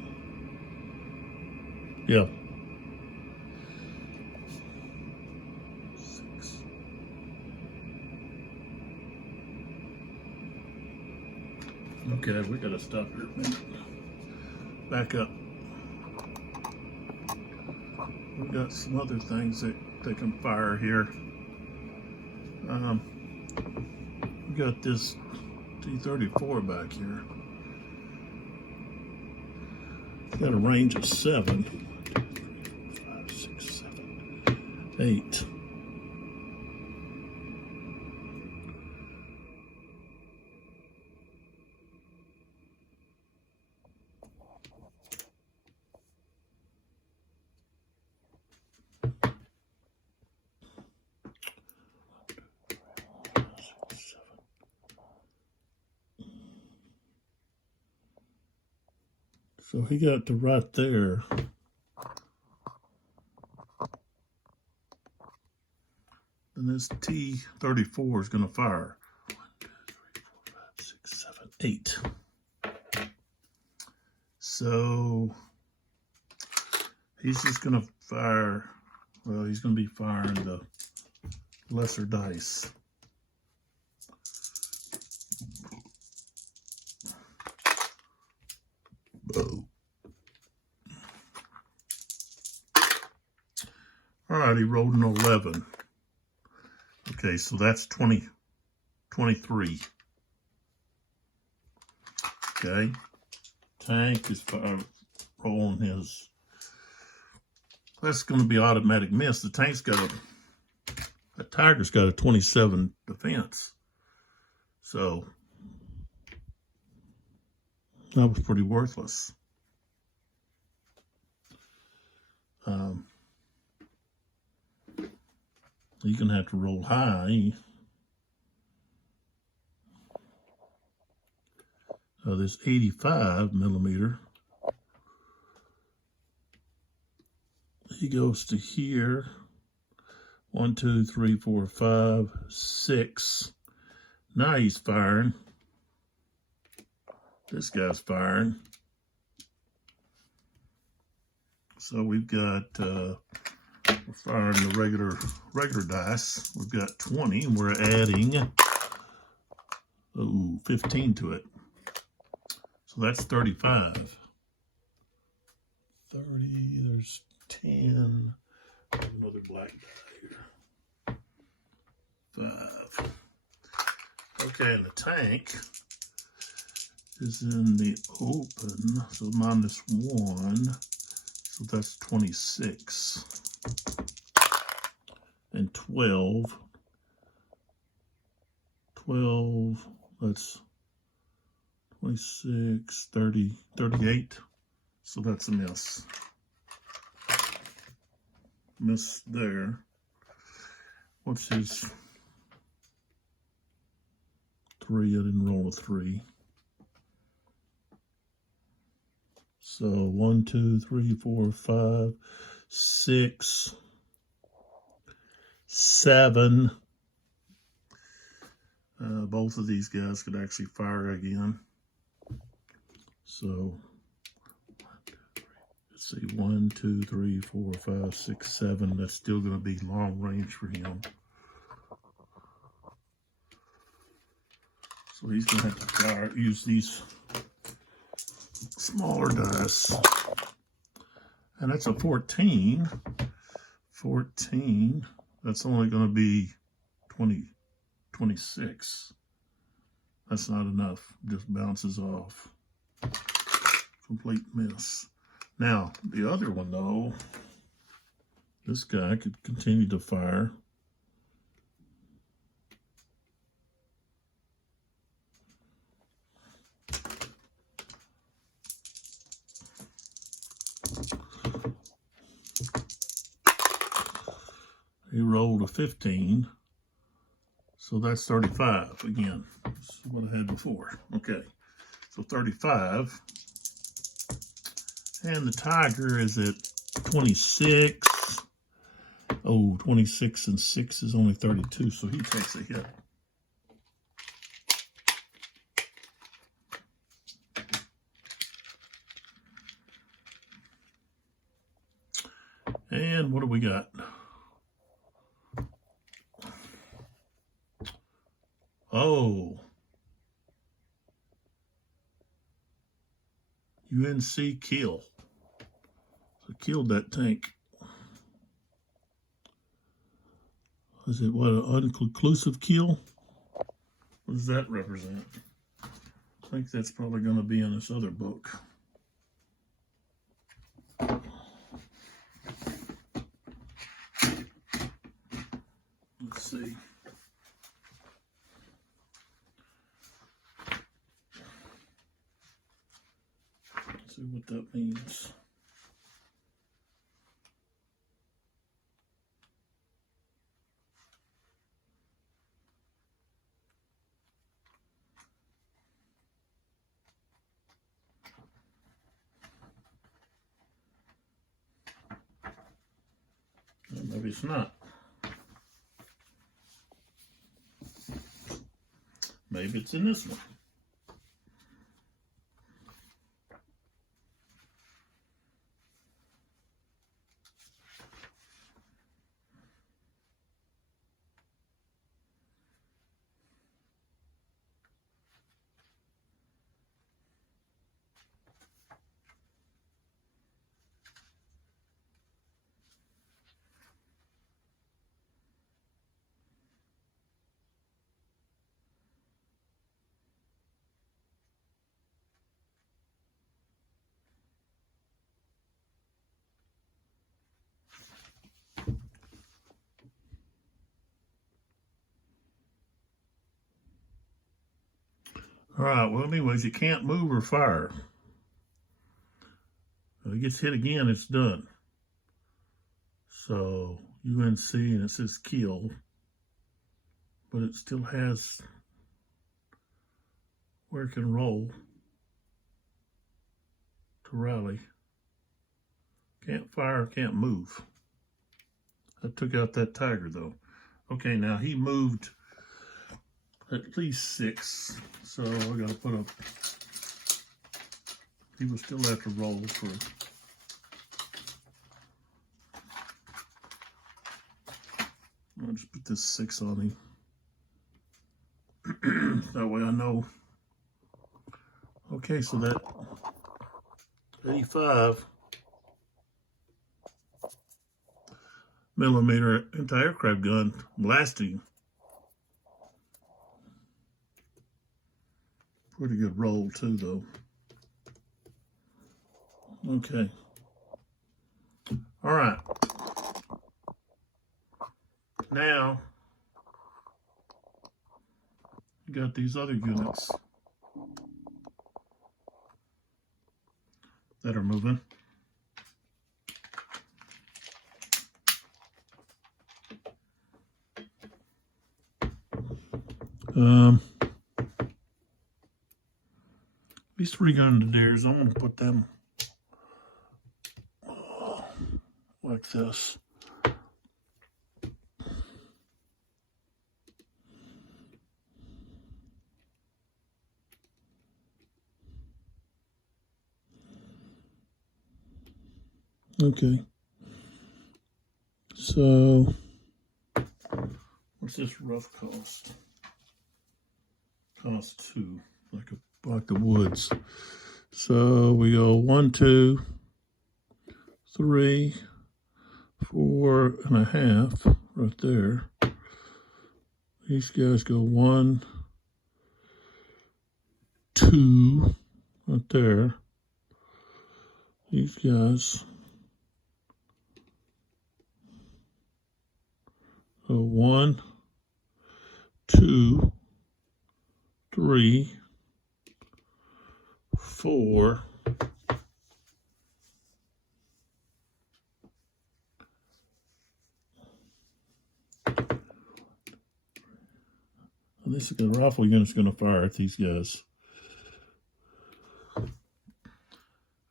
Yeah. 6. Okay, we gotta stop here a minute. Back up. We've got some other things that they can fire here. We got this T-34 back here. It's got a range of 7. 1, 2, 3, 4, 5, 6, 7, 8. So he got to right there. Then this T-34 is going to fire. 1, 2, 3, 4, 5, 6, 7, 8. So he's just going to fire. Well, he's going to be firing the lesser dice. All right, he rolled an 11. Okay, so that's 23. Okay, tank is rolling his. That's going to be automatic miss. The tank's got a tiger's got a 27 defense. So that was pretty worthless. You're going to have to roll high. This 85 millimeter. He goes to here. 1, 2, 3, 4, 5, 6. Now he's firing. This guy's firing. So we've got, we're firing the regular dice. We've got 20, and we're adding 15 to it. So that's 35. 30, there's 10. Another black die here. 5. Okay, and the tank is in the open, so -1. So that's 26. And 12. 12, that's 26, 30, 38. So that's a miss. Miss there. What's his 3? I didn't roll a 3. So 1, 2, 3, 4, 5, 6, 7. Both of these guys could actually fire again. So let's see, 1, 2, 3, 4, 5, 6, 7. That's still going to be long range for him. So he's going to have to use these smaller dice. And that's a 14. 14. That's only going to be 26. That's not enough. Just bounces off. Complete miss. Now, the other one, though, this guy could continue to fire. He rolled a 15. So that's 35 again. That's what I had before. Okay, so 35. And the tiger is at 26. Oh, 26 and 6 is only 32, so he takes a hit. And what do we got? Oh, UNC kill. So killed that tank. Is it what, an unconclusive kill? What does that represent? I think that's probably going to be in this other book. Let's see. See what that means. Well, maybe it's not. Maybe it's in this one. All right, well, anyways, you can't move or fire. If it gets hit again, it's done. So, UNC, and it says kill, but it still has where it can roll to rally. Can't fire, can't move. I took out that tiger, though. Okay, now he moved at least 6, so I got to put a... He will still have to roll for... I'll just put this 6 on him. That way I know. Okay, so that 85 millimeter anti-aircraft gun blasting. Pretty good roll too, though. Okay. All right. Now, you got these other units. that are moving. These 3 gundadeers, I'm going to put them like this. Okay. So, what's this rough cost? Cost 2, like the woods. So we go 1, 2, 3, 4.5 right there. These guys go 1, 2 right there. These guys go 1, 2, 3, 4. And this is the rifle unit's going to fire at these guys.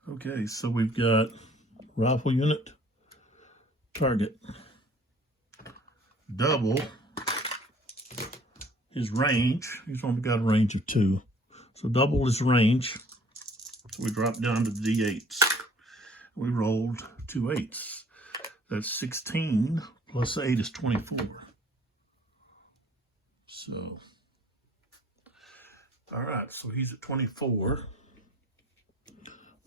Okay, so we've got rifle unit, target, double his range. He's only got a range of 2. So double his range. So we dropped down to the D8s. We rolled 2 8s. That's 16 plus 8 is 24. So, all right, so he's at 24.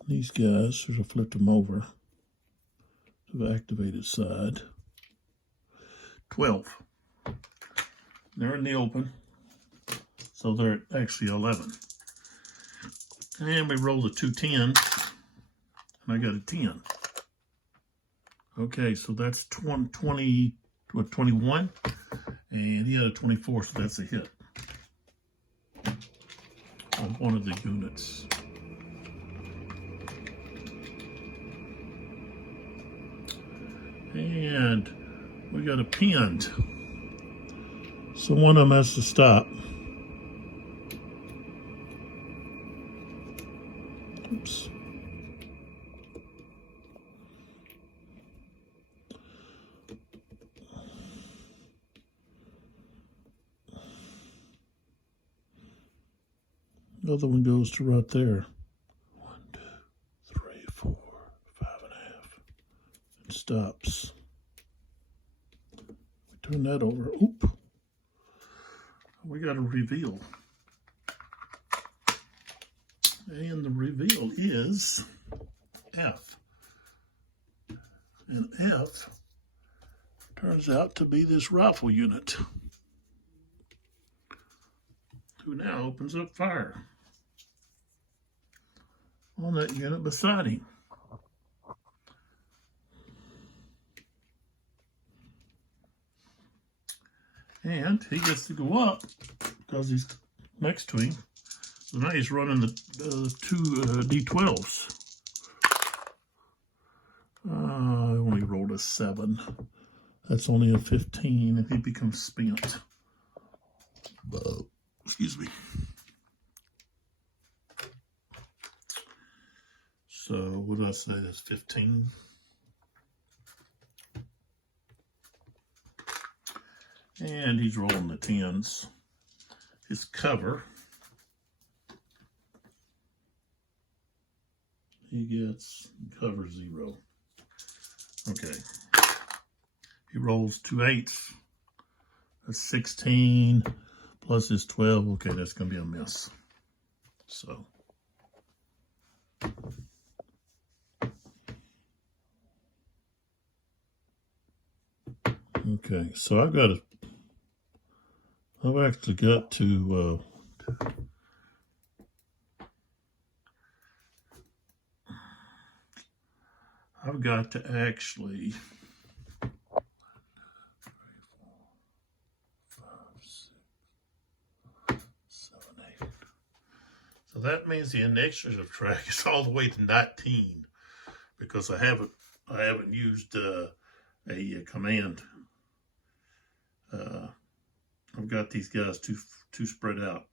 These guys, I flipped them over to the activated side. 12. They're in the open, so they're at actually 11. And we roll the 2 10s, and I got a 10. Okay, so that's 21, and he had a 24, so that's a hit on one of the units. And we got a pinned, so one of them has to stop. Oops. The other one goes to right there. 1, 2, 3, 4, 5.5. It stops. We turn that over. Oop. We got a reveal. And the reveal is F. And F turns out to be this rifle unit, who now opens up fire on that unit beside him. And he gets to go up because he's next to him. So now he's running the 2 D12s. I only rolled a 7. That's only a 15 if he becomes spent. Excuse me. So what did I say? That's 15. And he's rolling the 10s. His cover, he gets cover 0. Okay. He rolls 2 8s. That's 16 plus his 12. Okay, that's going to be a miss. So. Okay, so I've actually got to, I've got to actually, 1, 2, 3, 4, 5, 6, 7, 8. So So that means the initiative track is all the way to 19 because I haven't used a command. I've got these guys too spread out.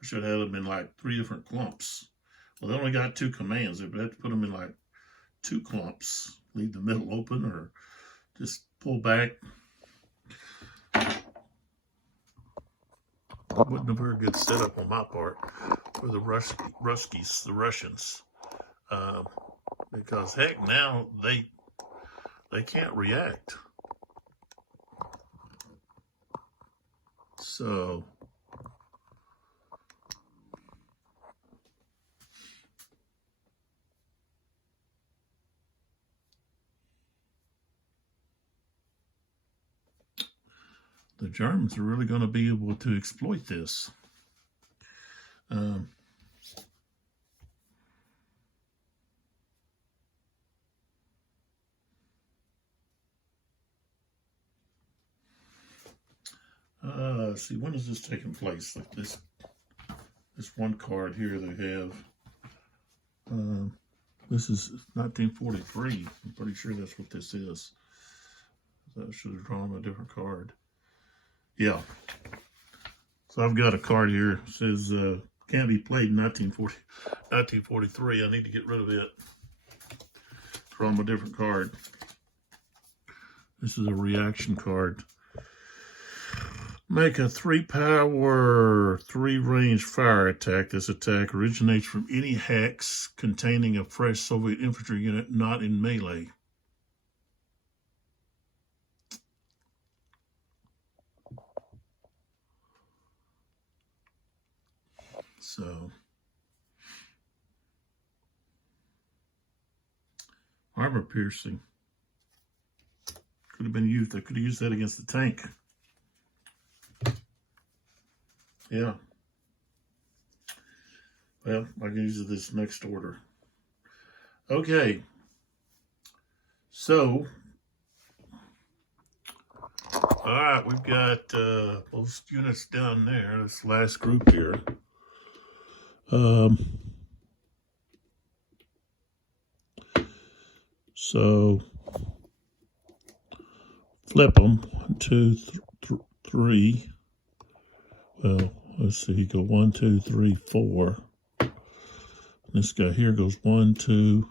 I should have them in like 3 different clumps. Well, they only got 2 commands. But I have to put them in like 2 clumps. Leave the middle open or just pull back. Wasn't a very good setup on my part for the Ruskies, the Russians, because heck, now they can't react. So the Germans are really going to be able to exploit this. Let's see, when is this taking place? Like this one card here they have. This is 1943. I'm pretty sure that's what this is. I should have drawn a different card. Yeah. So I've got a card here. It says can't be played in 1943. I need to get rid of it. Draw a different card. This is a reaction card. Make a 3-power, 3-range fire attack. This attack originates from any hex containing a fresh Soviet infantry unit not in melee. So, armor piercing. Could have been used. I could have used that against the tank. Yeah. Well, I can use this next order. Okay. So, all right, we've got most units down there. This last group here. So flip them 1, 2, 3. Well, let's see. Go 1, 2, 3, 4. This guy here goes 1, 2,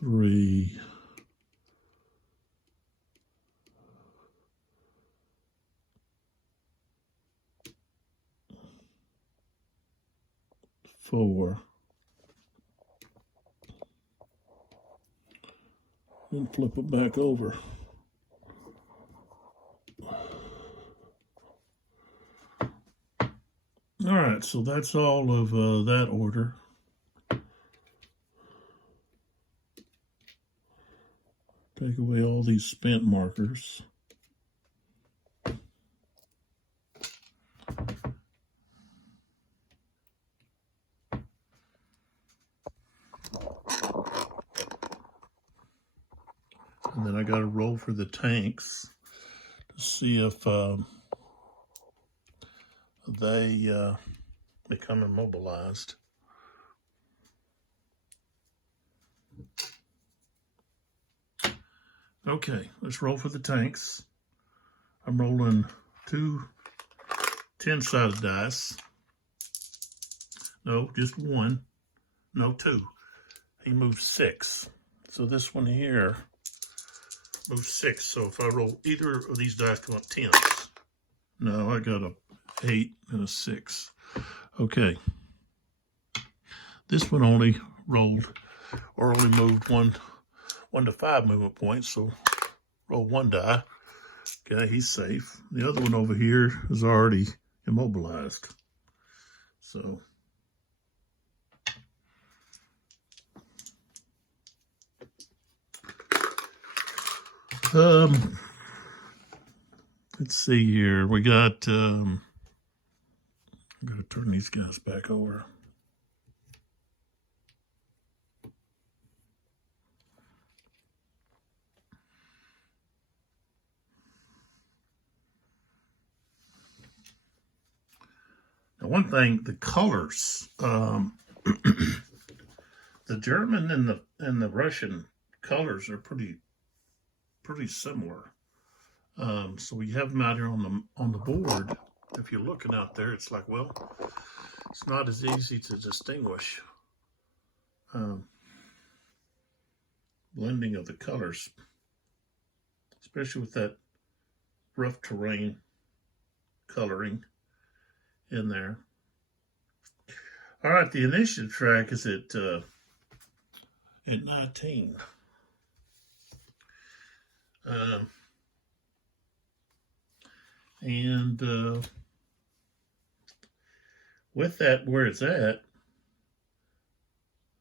3. 4. And flip it back over. All right, so that's all of that order. Take away all these spent markers. And then I got to roll for the tanks to see if they become immobilized. Okay, let's roll for the tanks. I'm rolling 2 10-sided dice. No, just 1. No, 2. He moved 6. So this one here moves 6. So if I roll either of these dice, come up 10s. No, I got a 8 and a 6. Okay. This one only rolled or only moved 1 to 5 movement points. So roll 1 die. Okay, he's safe. The other one over here is already immobilized. So let's see here. We got I'm gonna turn these guys back over. one thing, the colors, the German and the Russian colors are pretty similar. So we have them out here on the board. If you're looking out there, it's like, well, it's not as easy to distinguish. Blending of the colors, especially with that rough terrain coloring in there. All right, the initiative track is at 19. With that where it's at,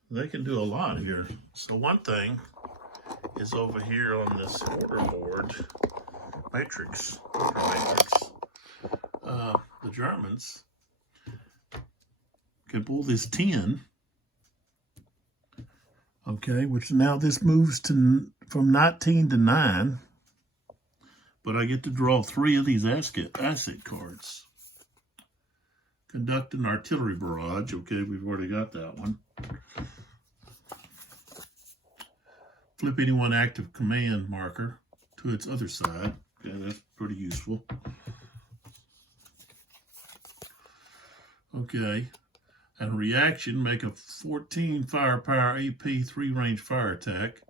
they can do a lot here. So one thing is over here on this order board, matrix, the Germans can pull this 10, okay, which now this moves to from 19 to 9, but I get to draw 3 of these asset cards. Conduct an artillery barrage, okay, we've already got that one. Flip any one active command marker to its other side. Okay, that's pretty useful. Okay, and reaction, make a 14 firepower AP 3-range fire attack.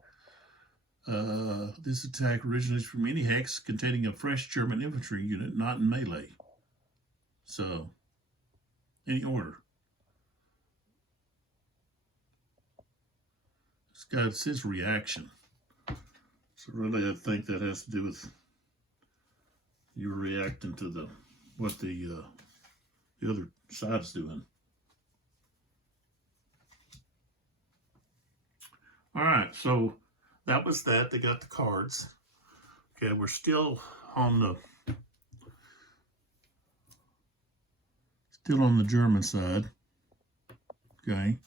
This attack originates from any hex containing a fresh German infantry unit not in melee. So, any order. This guy says reaction. So really I think that has to do with you reacting to what the other side's doing. All right, so that was that. They got the cards. Okay, we're still on the German side. Okay.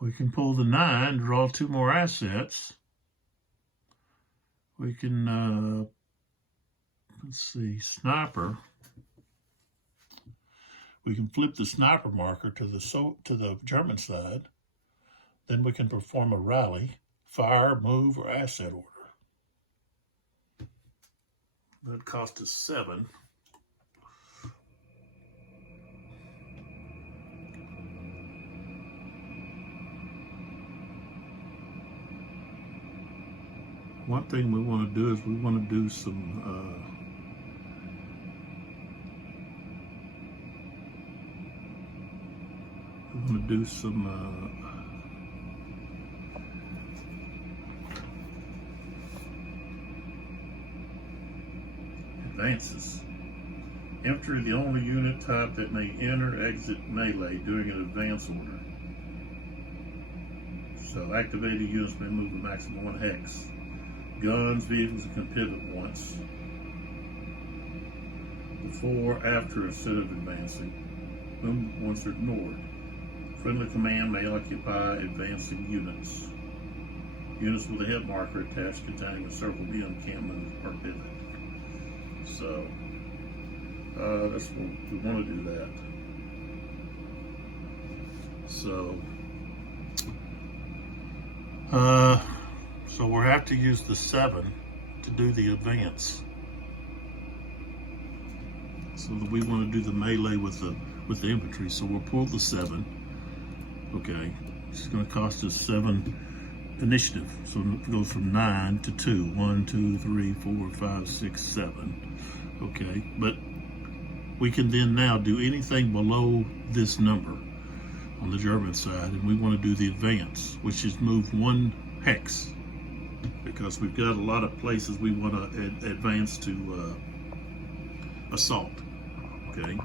We can pull the 9, draw 2 more assets. We can, let's see, sniper. We can flip the sniper marker to the German side. Then we can perform a rally, fire, move, or asset order. That cost us 7. One thing we want to do is we want to do some advances. Enter the only unit type that may enter, exit melee during an advance order. So activated units may move a maximum 1 hex. Guns, vehicles can pivot once. Before, after, instead of advancing. Move once they're ignored. Friendly command may occupy advancing units. Units with a hit marker attached containing a circle beyond can't move or pivot. So, that's what we want to do that. So we'll have to use the 7 to do the advance. So that we want to do the melee with the infantry. So we'll pull the 7. Okay, it's going to cost us 7 initiative. So it goes from 9 to 2. 1, 2, 3, 4, 5, 6, 7. Okay, but we can then now do anything below this number on the German side, and we want to do the advance, which is move 1 hex, because we've got a lot of places we want to advance to assault. Okay,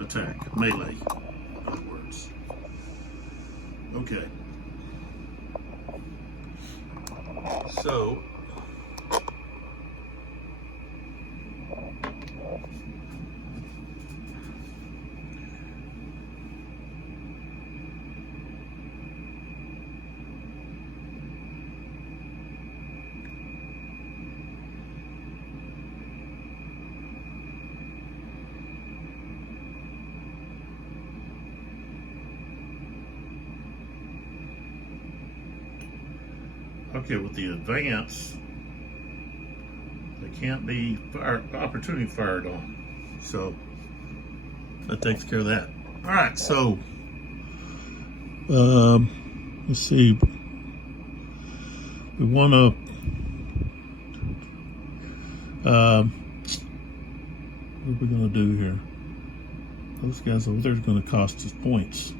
attack, melee, in other words. Okay, so Okay, with the advance, they can't be opportunity fired on. So that takes care of that. All right, so let's see. We want to. What are we going to do here? Those guys over there are going to cost us points.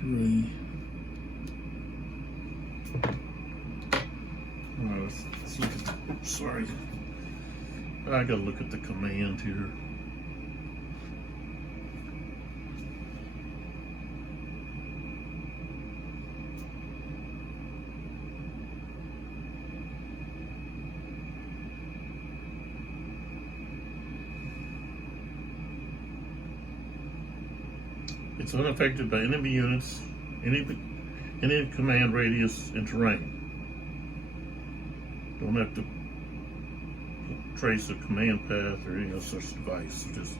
Three. All right, let's look at the, oops, sorry. I gotta look at the command here. It's unaffected by enemy units, any command radius and terrain. Don't have to trace a command path or any such device. Just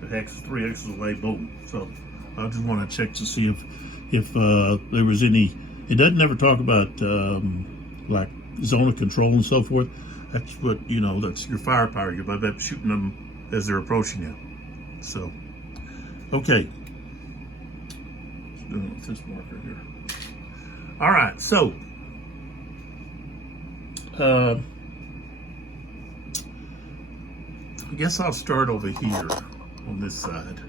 the hex 3 X's away, boom. So I just want to check to see if there was any. It doesn't ever talk about like zone of control and so forth. That's what that's your firepower. You're by that shooting them as they're approaching you. So okay. Doing it with this marker here. All right, so I guess I'll start over here on this side,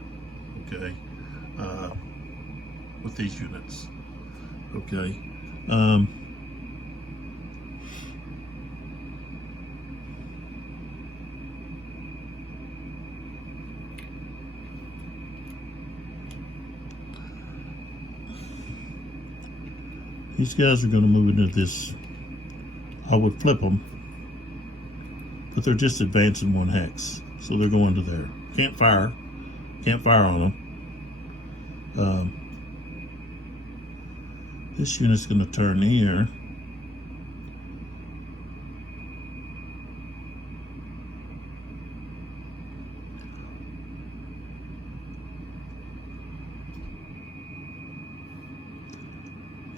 okay, with these units, okay. These guys are going to move into this. I would flip them, but they're just advancing 1 hex, so they're going to there. Can't fire on them. This unit's going to turn here.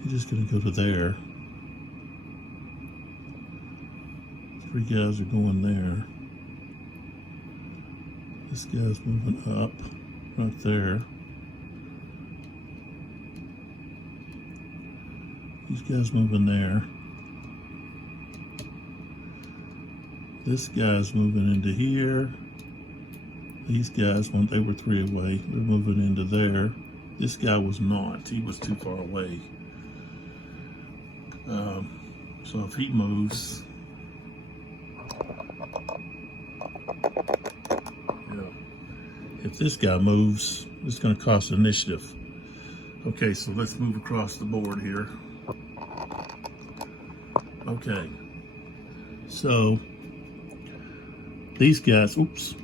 You're just going to go to there. 3 guys are going there. This guy's moving up right there. These guys moving there. This guy's moving into here. These guys, when they were 3 away, they're moving into there. This guy was not. He was too far away. So if he moves, if this guy moves, it's going to cost initiative. Okay, so let's move across the board here. Okay, so these guys, oops.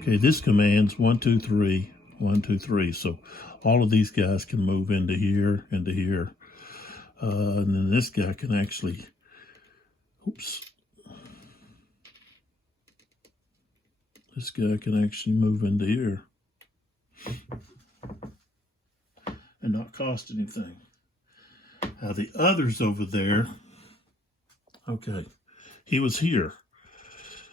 Okay, this command's 1, 2, 3, 1, 2, 3. So all of these guys can move into here, and then this guy can actually, oops. This guy can actually move into here and not cost anything. Now the others over there, okay, he was here.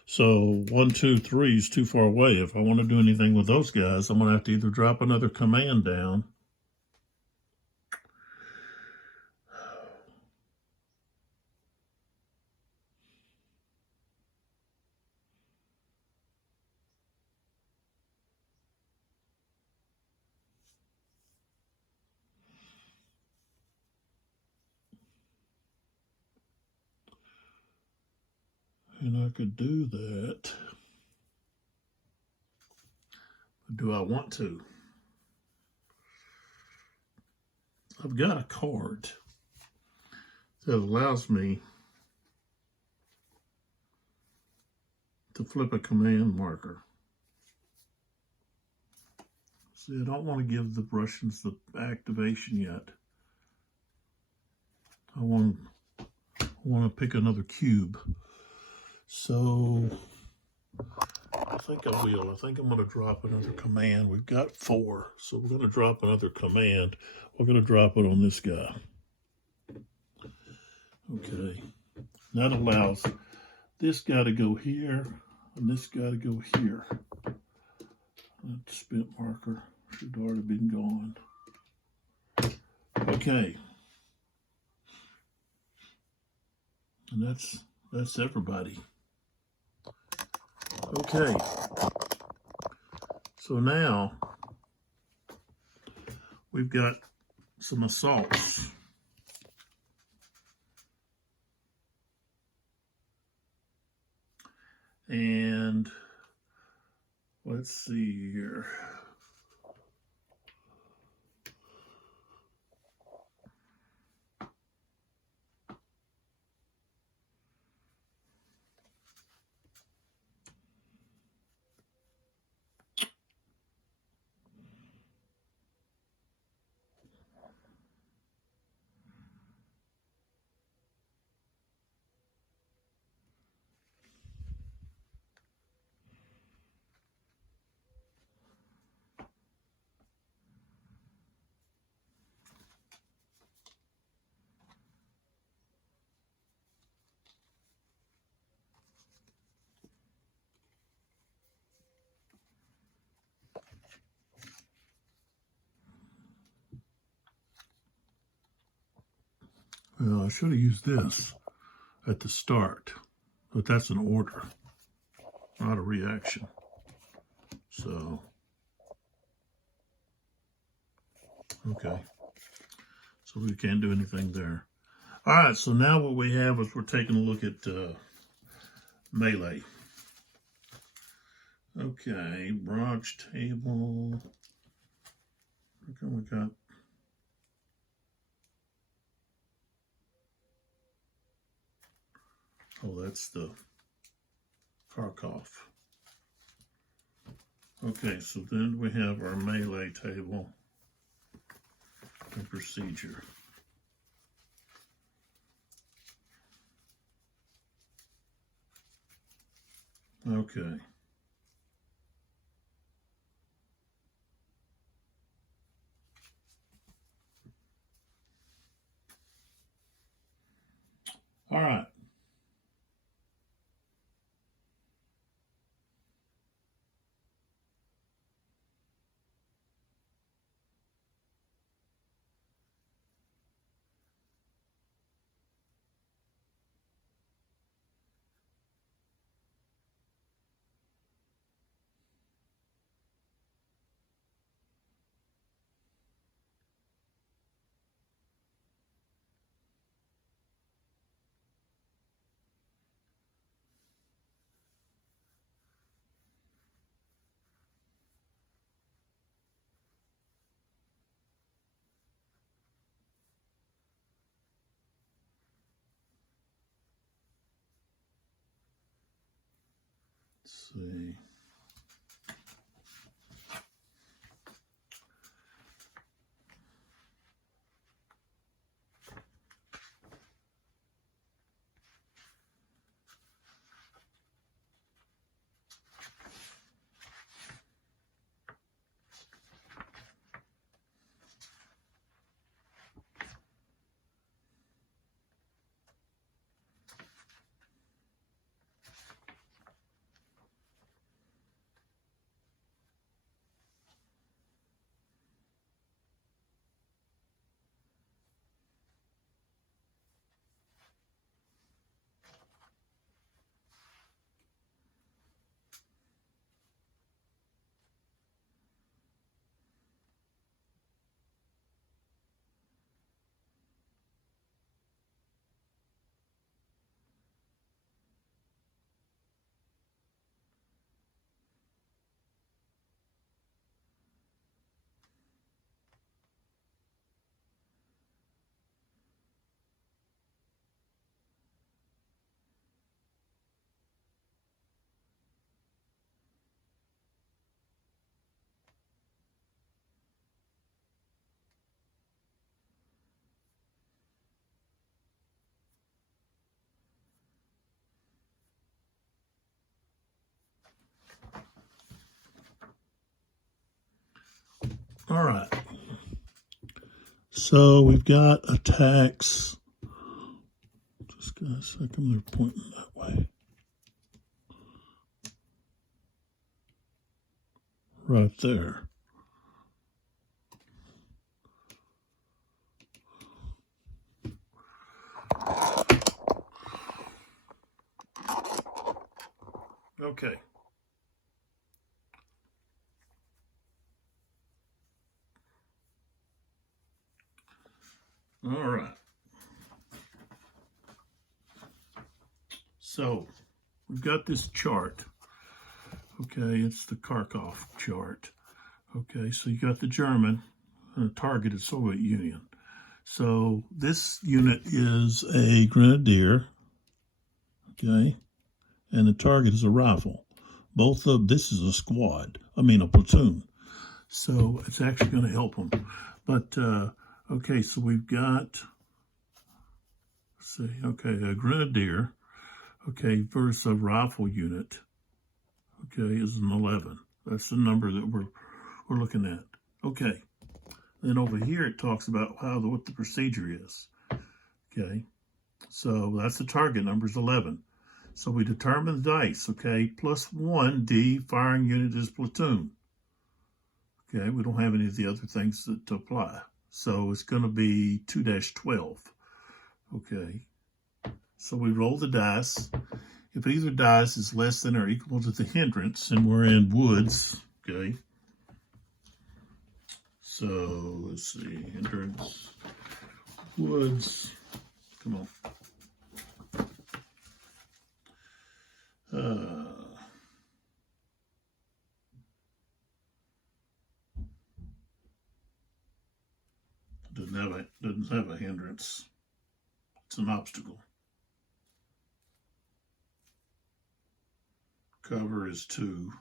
So 1, 2, 3 is too far away. If I want to do anything with those guys, I'm going to have to either drop another command down. And I could do that. But do I want to? I've got a card that allows me to flip a command marker. See, I don't want to give the Russians the activation yet. I want to pick another cube. So I think I will. I think I'm going to drop another command. We've got 4, so we're going to drop another command. We're going to drop it on this guy. Okay. That allows this guy to go here and this guy to go here. That spin marker should already been gone. Okay. And that's everybody. Okay. So now we've got some assaults. And let's see here. Well, I should have used this at the start, but that's an order, not a reaction. So, okay. So we can't do anything there. All right, so now what we have is we're taking a look at melee. Okay, branch table. Okay, we got that's the Kharkov. Okay, so then we have our melee table and procedure. Okay. All right. Let's see. All right. So we've got attacks. Just got a second, they're pointing that way. Right there. Okay. All right. So we've got this chart. Okay, it's the Kharkov chart. Okay, so you got the German targeted Soviet Union. So this unit is a grenadier. Okay, and the target is a rifle. This is a squad. A platoon. So it's actually going to help them. But okay, so we've got, let's see, okay, a grenadier, okay, versus a rifle unit, okay, is an 11. That's the number that we're looking at. Okay, then over here it talks about what the procedure is. Okay, so that's the target number is 11. So we determine the dice, okay, +1 D, firing unit is platoon. Okay, we don't have any of the other things that apply. So it's going to be 2-12. Okay, so we roll the dice. If either dice is less than or equal to the hindrance, and we're in woods, okay. So let's see, hindrance, woods, come on. Doesn't have a hindrance. It's an obstacle. Cover is 2.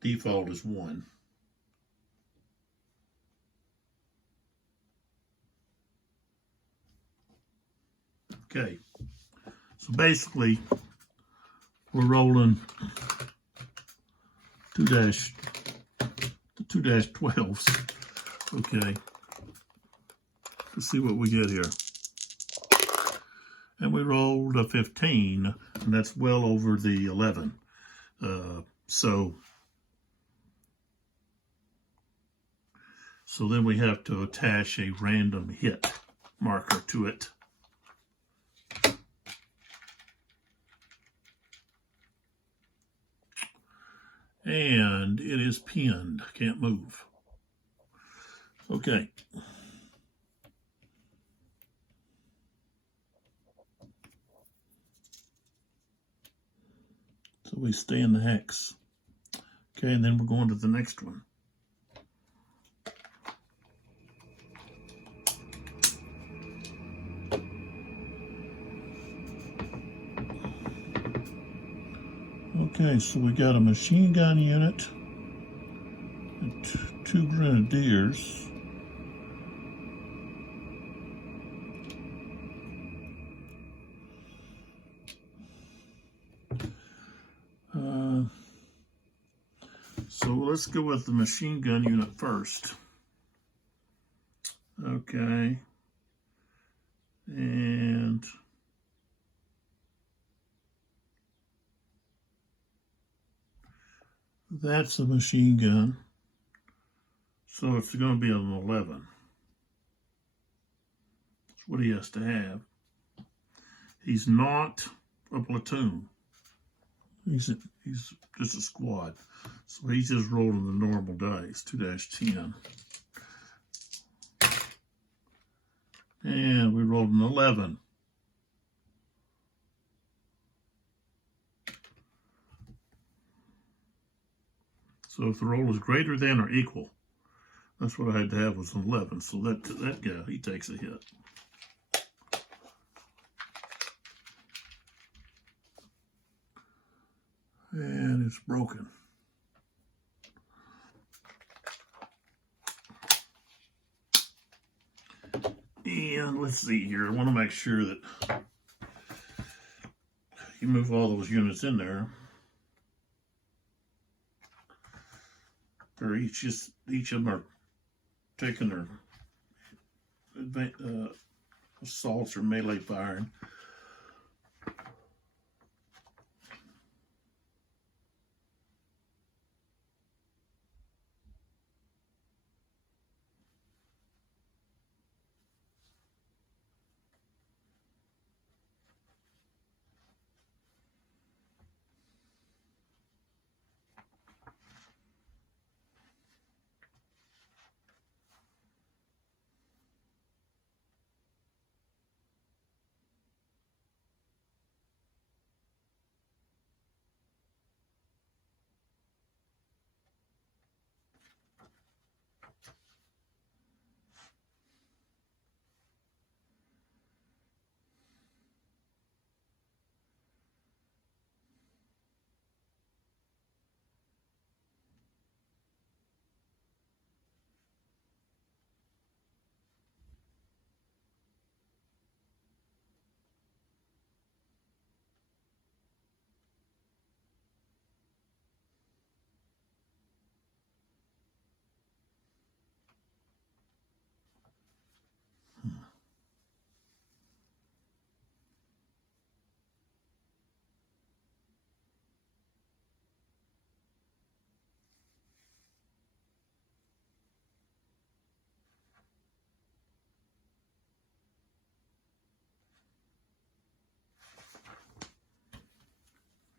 Default is 1. Okay, so basically we're rolling 2-12s. Okay, let's see what we get here. And we rolled a 15, and that's well over the 11. So then we have to attach a random hit marker to it. And it is pinned, can't move. Okay. So we stay in the hex. Okay, and then we're going to the next one. Okay, so we got a machine gun unit, and 2 grenadiers. So let's go with the machine gun unit first. Okay. And that's a machine gun. So it's going to be an 11. That's what he has to have. He's not a platoon. He's just a squad. So he's just rolling the normal dice, 2-10. And we rolled an 11. So if the roll is greater than or equal, that's what I had to have was an 11. So that guy, he takes a hit. And it's broken. And let's see here. I want to make sure that you move all those units in there. Or each of them are taking their assaults or melee firing.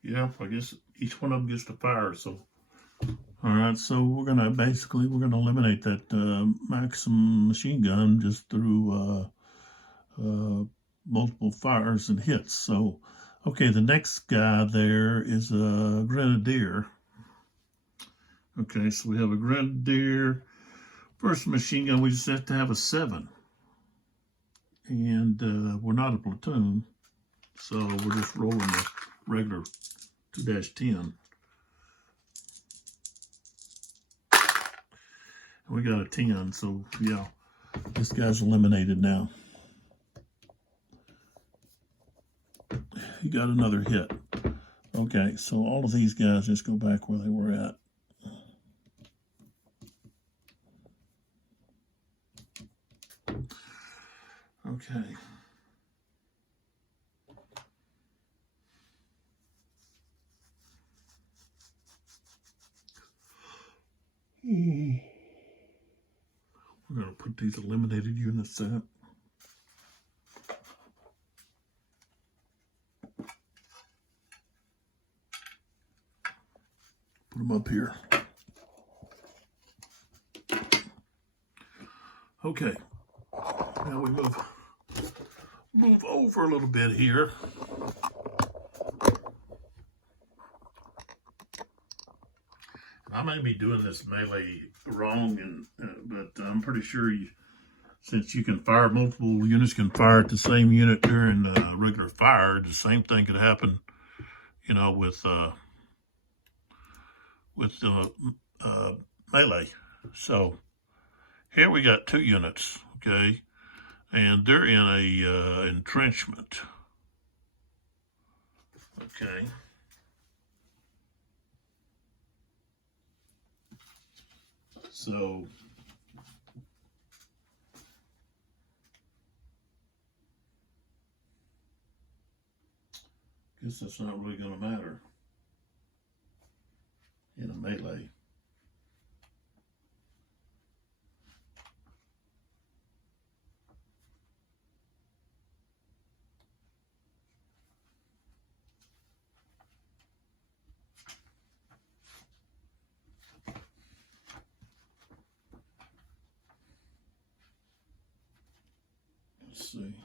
Yeah, I guess each one of them gets to fire. So, all right. So we're gonna eliminate that Maxim machine gun just through multiple fires and hits. So, okay, the next guy there is a grenadier. Okay, so we have a grenadier. First machine gun, we just have to have a 7. And we're not a platoon, so we're just rolling the regular 2-10. And we got a 10, so yeah, this guy's eliminated now. He got another hit. Okay, so all of these guys just go back where they were at. Okay. We're going to put these eliminated units up. Put them up here. Okay. Now we move over a little bit here. I may be doing this melee wrong, but I'm pretty sure since you can fire, multiple units can fire at the same unit during regular fire, the same thing could happen, you know, with melee. So here we got 2 units, okay, and they're in a entrenchment. Okay. So I guess that's not really going to matter in a melee. Let's see.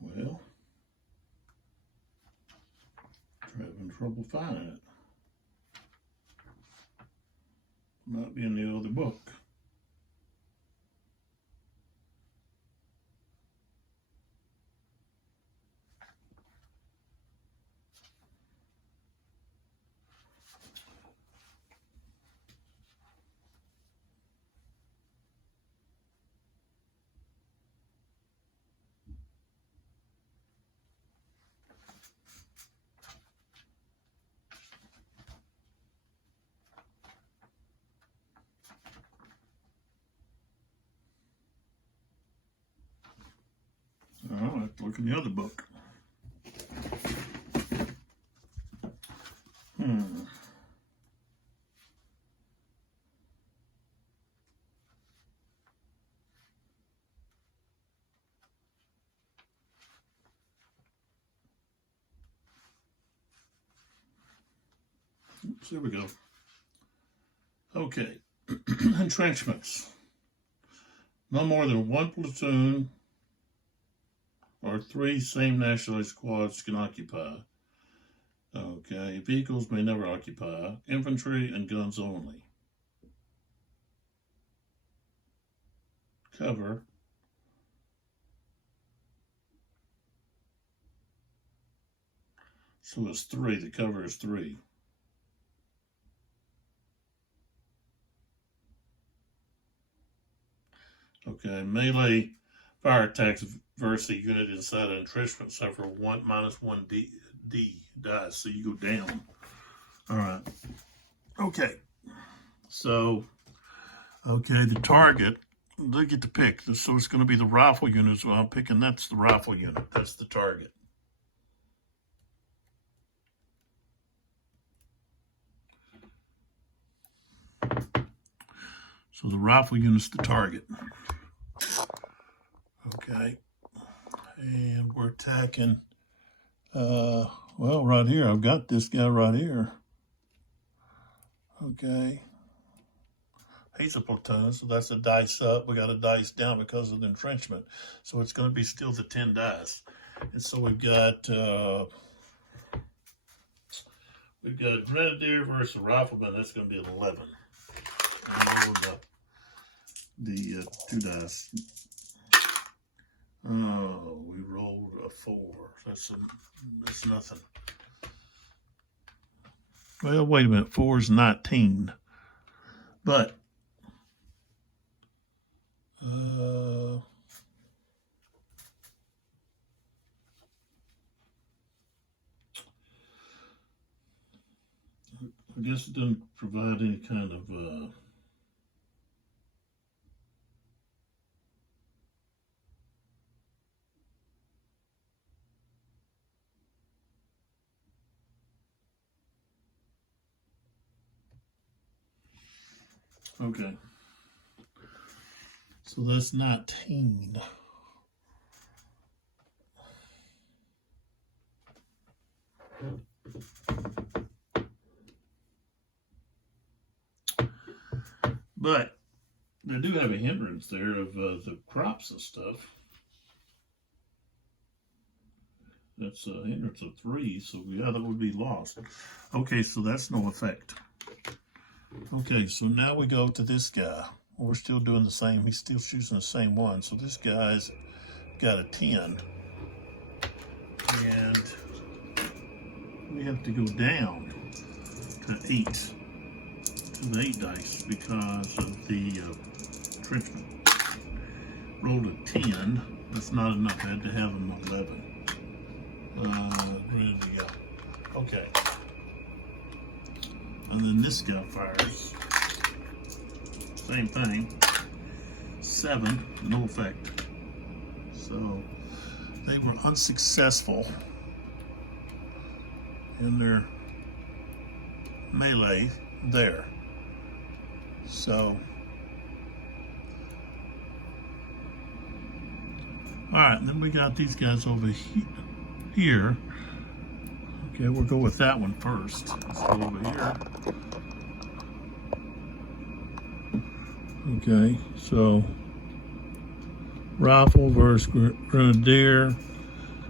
Well, having trouble finding it. Might be in the other book. I'll have to look in the other book. Oops, there we go. Okay. Entrenchments. No more than one platoon or 3 same nationality squads can occupy. Okay. Vehicles may never occupy. Infantry and guns only. Cover. So it's 3. The cover is 3. Okay, melee fire attacks versus a unit inside an entrenchment suffer -1 D dice, so you go down. All right. Okay. So, okay, the target, they get to pick. So it's going to be the rifle unit. So I'm picking that's the rifle unit. That's the target. So the rifle unit's the target. Okay. And we're attacking, well, right here. I've got this guy right here. Okay. He's a platoon, so that's a dice up. We got a dice down because of the entrenchment. So it's going to be still the 10 dice. And so we've got a grenadier versus a rifleman. That's going to be an 11. The 2 dice. Oh, we rolled a 4. That's nothing. Well, wait a minute. 4 is 19. But I guess it doesn't provide any kind of okay. So that's 19. But they do have a hindrance there of the crops and stuff. That's a hindrance of 3, so yeah, that would be lost. Okay, so that's no effect. Okay, so now we go to this guy. We're still doing the same. He's still choosing the same one. So this guy's got a 10. And we have to go down to 8. To the 8 dice because of the entrenchment. Rolled a 10. That's not enough. I had to have an 11. Ready to go. Okay. And then this guy fires. Same thing. 7, no effect. So they were unsuccessful in their melee there. So, all right, and then we got these guys over here. Okay, we'll go with that one first. Let's go over here. Okay, so rifle versus grenadier.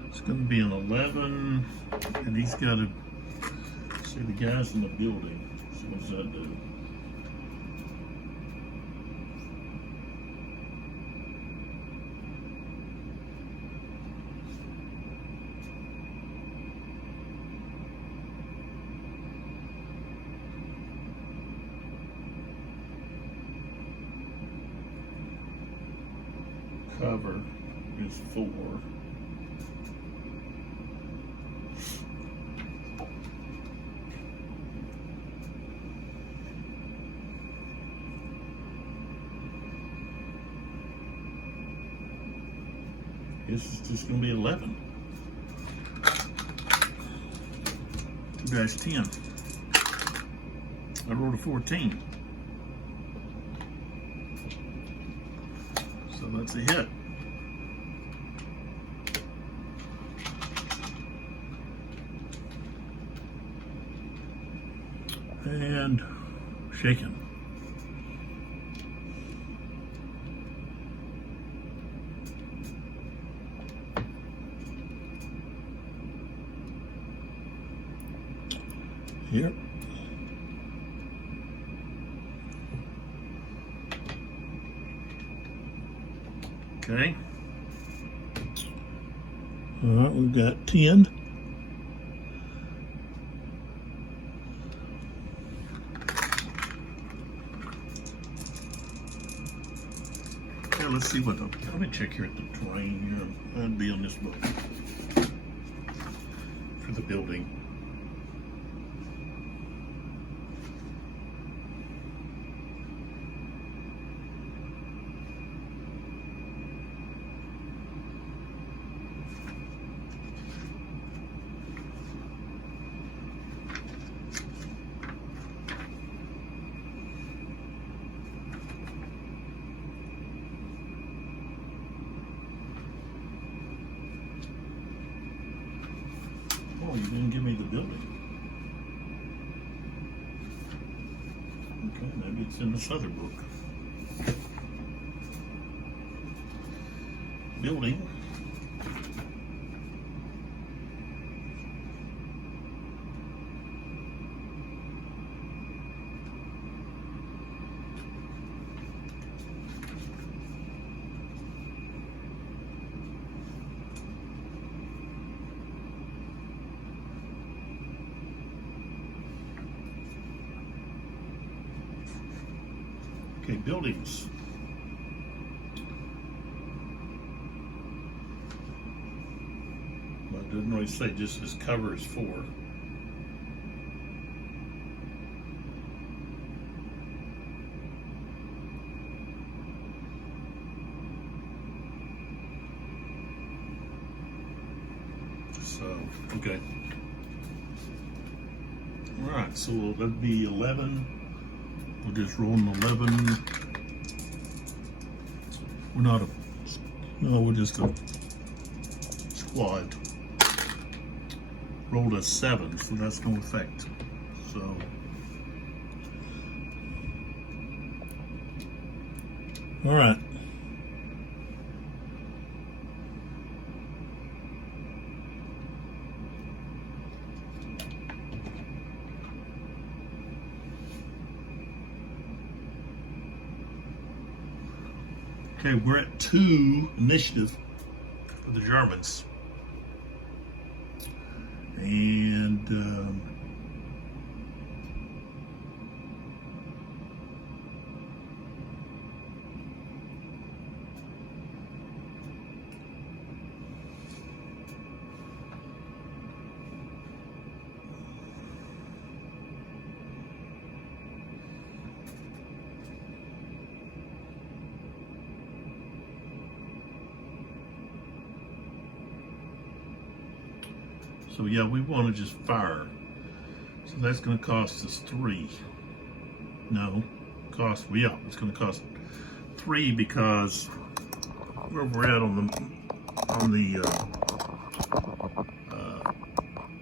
It's going to be an 11, and he's got to see the guys in the building. So what does that do? cover is 4. This is just going to be 11. 2-10. I rolled a 14. So that's a hit. And shaken. Here. Okay. All right, we've got 10. Okay, let's see what let me check here at the terrain here. That'd be on this book for the building. Oh, you didn't give me the building. Okay, maybe it's in this other book. Building. Okay, buildings. Well, it doesn't really say, just this cover is 4. So, okay. All right, so that'd be 11. We'll just roll an 11. We're not a, no, we're just a squad. Rolled a 7, so that's no effect. So, all right. Okay, we're at 2 initiative for the Germans. And so yeah, we want to just fire. So that's going to cost us 3. No, yeah, it's going to cost 3 because where we're at on the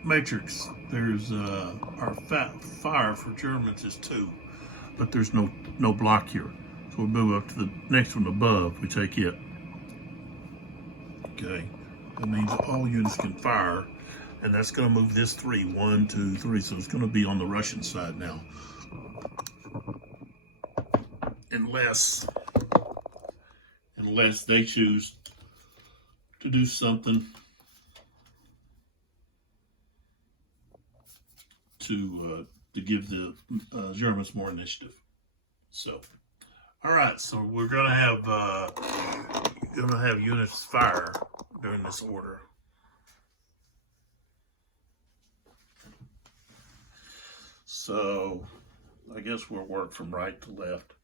matrix, there's our fire for Germans is 2, but there's no block here. So we move up to the next one above. We take it. Okay, that means all units can fire. And that's going to move this 3. 1, 2, 3. So it's going to be on the Russian side now. Unless they choose to do something to give the Germans more initiative. So, all right. So we're going to have going to have units fire during this order. So I guess we'll work from right to left.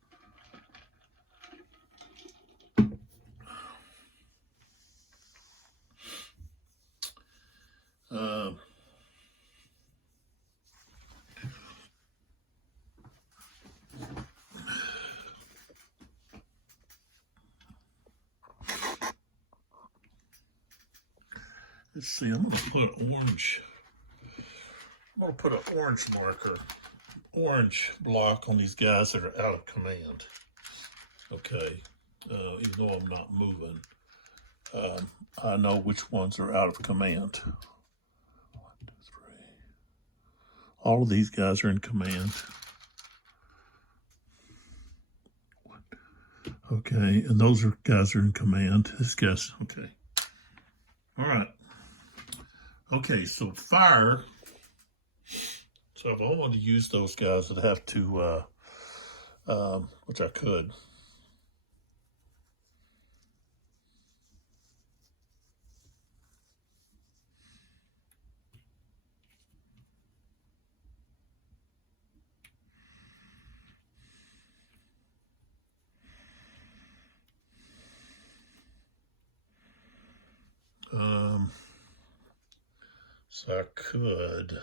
Let's see, I'm going to put orange. I'm going to put an orange marker, orange block on these guys that are out of command. Okay, even though I'm not moving, I know which ones are out of command. 1, 2, 3. All of these guys are in command. Okay, and those are guys are in command. This guy's okay. All right. Okay, so fire. So if I wanted to use those guys, I'd have to, which I could. So I could.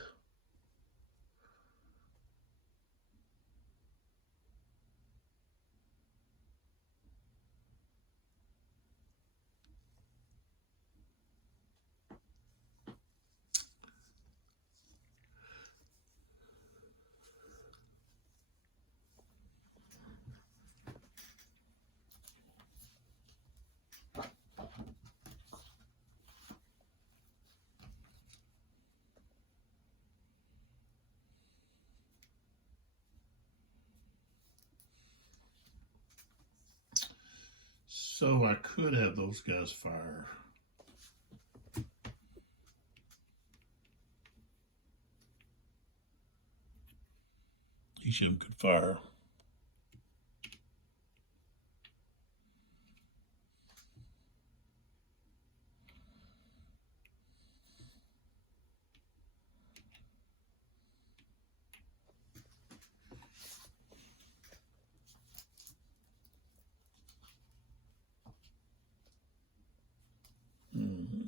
So I could have those guys fire. Each of them could fire. Mm-hmm.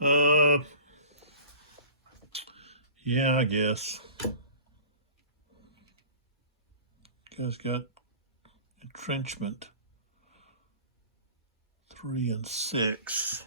Mm. Yeah, I guess. Guys got entrenchment 3 and 6.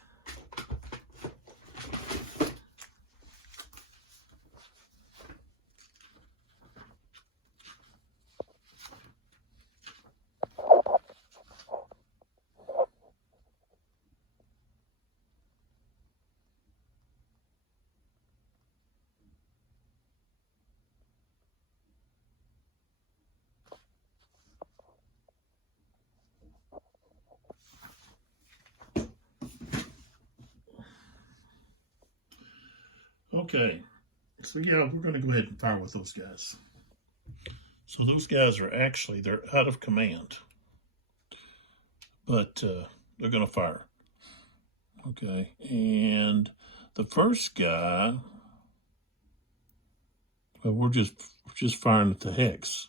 Okay, so yeah, we're going to go ahead and fire with those guys. So those guys are actually, they're out of command, but they're going to fire. Okay, and the first guy, But we're just firing at the hex.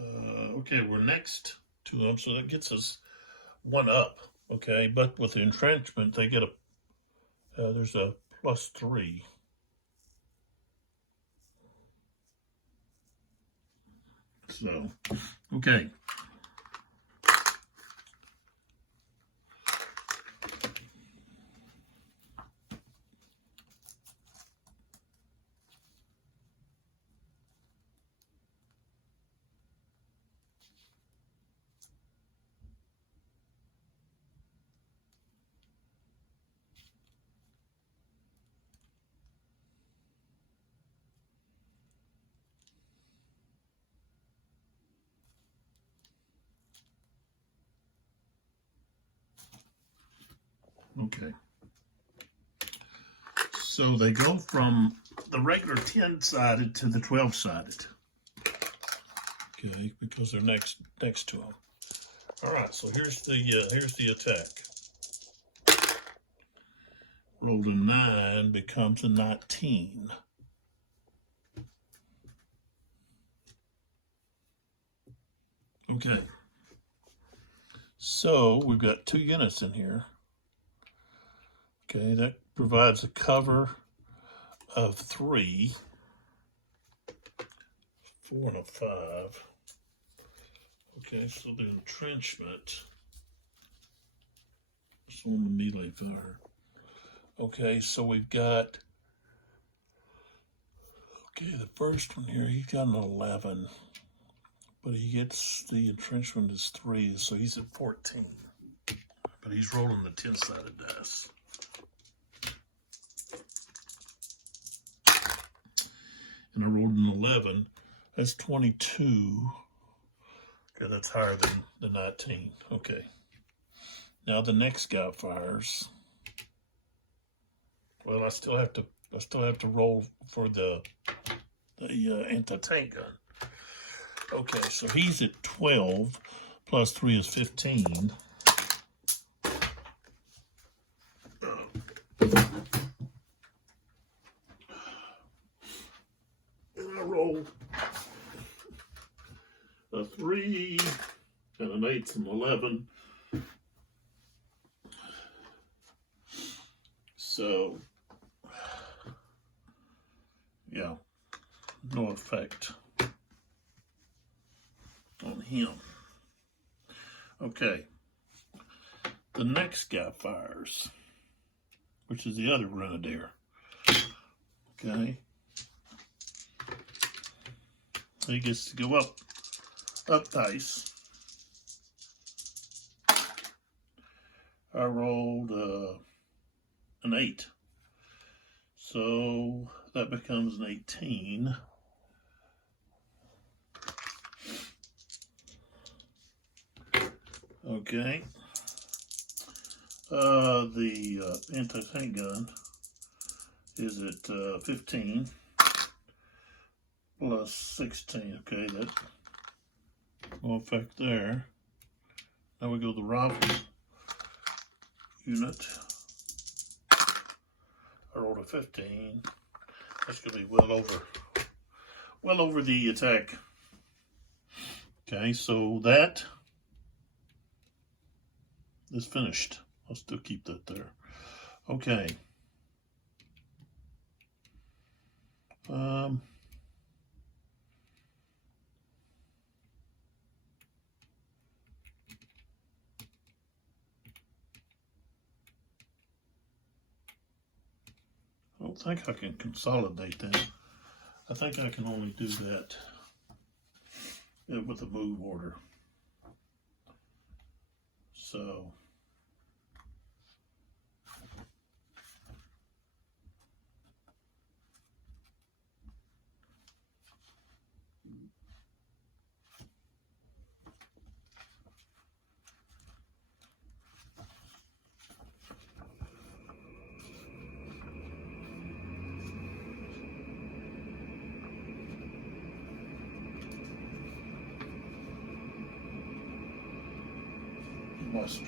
Okay, we're next to them, so that gets us 1 up. Okay, but with the entrenchment, they get a there's a +3. So, okay. Okay. So they go from the regular 10-sided to the 12-sided. Okay, because they're next to them. All right, so here's the attack. Rolled a 9 becomes a 19. Okay. So we've got 2 units in here. Okay, that provides a cover of 3, 4 and a 5. Okay, so the entrenchment is on the melee fire. Okay, so we've got, okay, the first one here, he's got an 11, but he gets, the entrenchment is 3, so he's at 14. But he's rolling the 10-sided dice. And I rolled an 11. That's 22. Okay, that's higher than the 19. Okay. Now the next guy fires. Well, I still have to roll for the anti-tank gun. Okay, so he's at 12. Plus 3 is 15. Roll a 3 and an 8 and 11. So, yeah, no effect on him. Okay, the next guy fires, which is the other grenadier. Okay. He gets to go up dice. I rolled an 8. So that becomes an 18. Okay. The anti-tank gun is at 15. Plus 16, okay, that no effect there. Now we go to the rifle unit. I rolled a 15. That's gonna be well over the attack. Okay, so that is finished. I'll still keep that there. Okay. I don't think I can consolidate that. I think I can only do that with a move order. So, muster.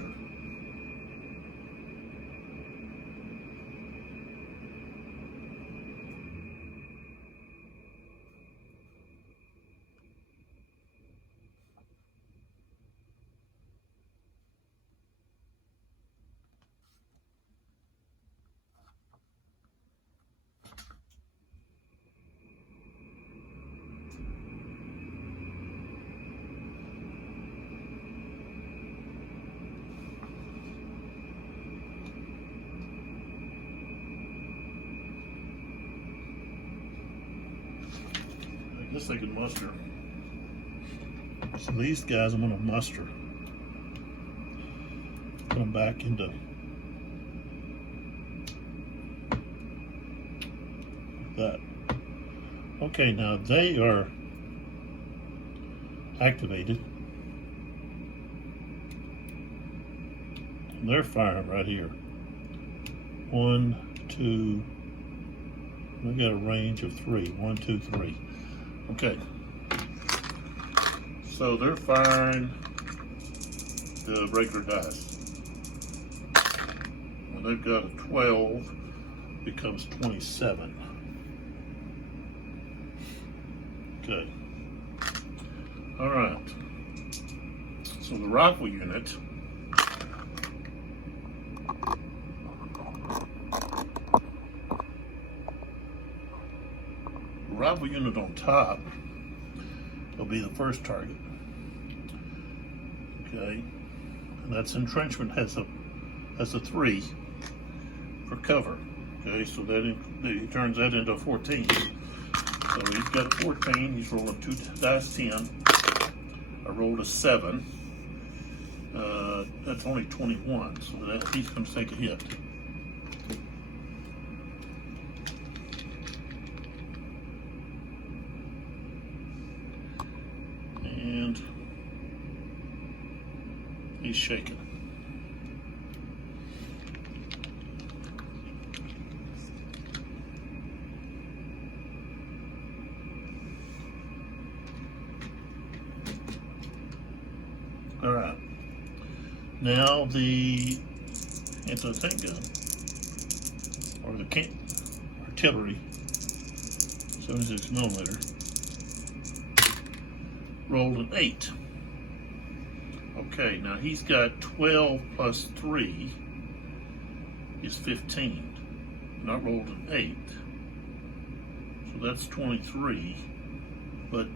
best they can muster. So these guys I'm going to muster. Put them back into that. Okay, now they are activated. And they're firing right here. 1, 2. We've got a range of 3. 1, 2, 3. Okay. So they're firing the regular dice. When they've got a 12, becomes 27. Okay. All right. So the rifle unit on top will be the first target. Okay. And that's entrenchment has a 3 for cover. Okay, so that he turns that into a 14. So he's got 14. He's rolling 2 dice 10. I rolled a 7. That's only 21. So that he's going to take a hit. And he's shaking. All right. Now the anti-tank gun, or the artillery, 76 millimeter, rolled an 8. Okay, now he's got 12 plus 3 is 15. And I rolled an 8. So that's 23. But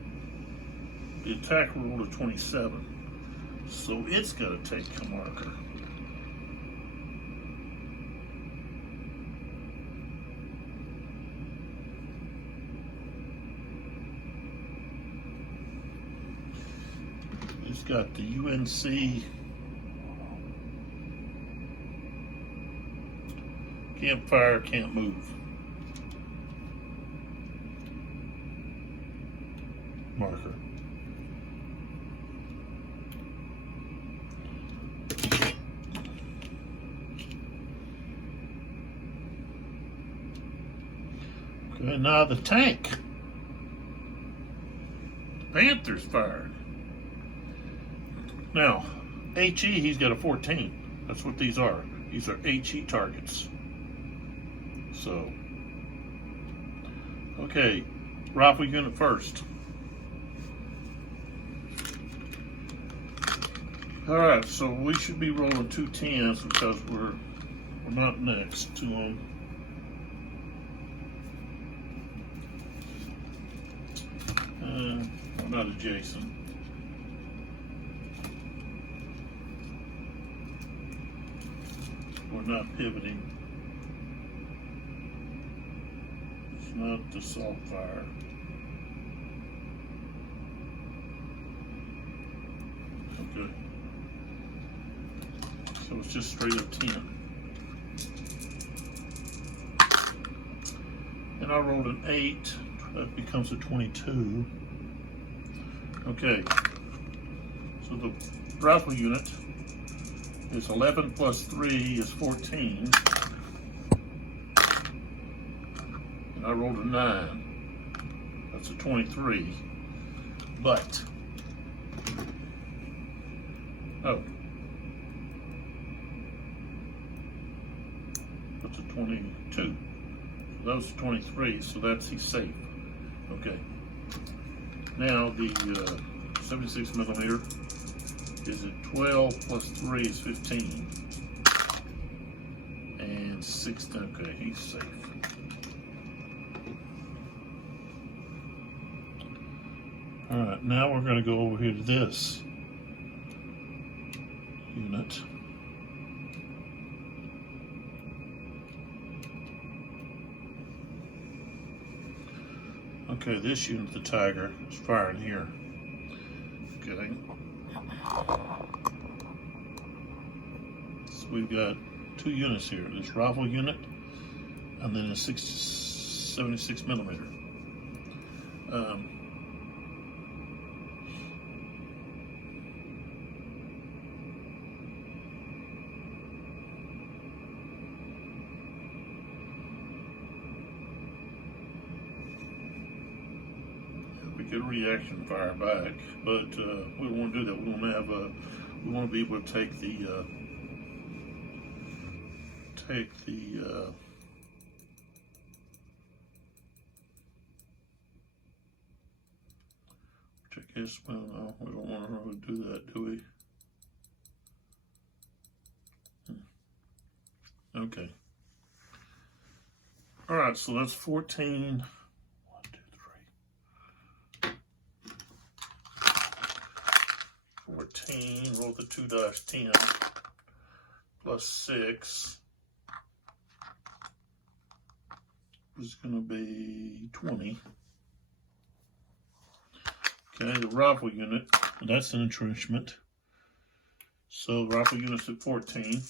the attack rolled a 27. So it's got to take a marker. It's got the UNC can't fire, can't move marker. Okay, now the tank. The Panther's fired. Now, HE, he's got a 14. That's what these are. These are HE targets. So, okay, rifle unit first. All right, so we should be rolling 2 10s because we're not next to them. We're not adjacent. We're not pivoting. It's not the assault fire. Okay. So it's just straight up 10. And I rolled an 8. That becomes a 22. Okay. So the rifle unit is 11 plus 3 is 14. And I rolled a 9. That's a 23. But, oh, that's a 22. So that was 23, so that's he's safe. Okay. Now the 76 millimeter is at 12 plus 3 is 15. And 16, okay, he's safe. All right, now we're going to go over here to this unit. Okay, this unit, the Tiger, is firing here. Okay. So we've got two units here. This rifle unit and then a 76 millimeter. We could reaction fire back, but we don't want to do that. We want to have we want to be able to take the which I guess, well, no, we don't want to really do that, do we? Okay. All right, so that's 14. 1, 2, 3. 14, roll the 2 dice, 10, plus 6 is going to be 20. Okay, the rifle unit, that's an entrenchment. So the rifle unit's at 14.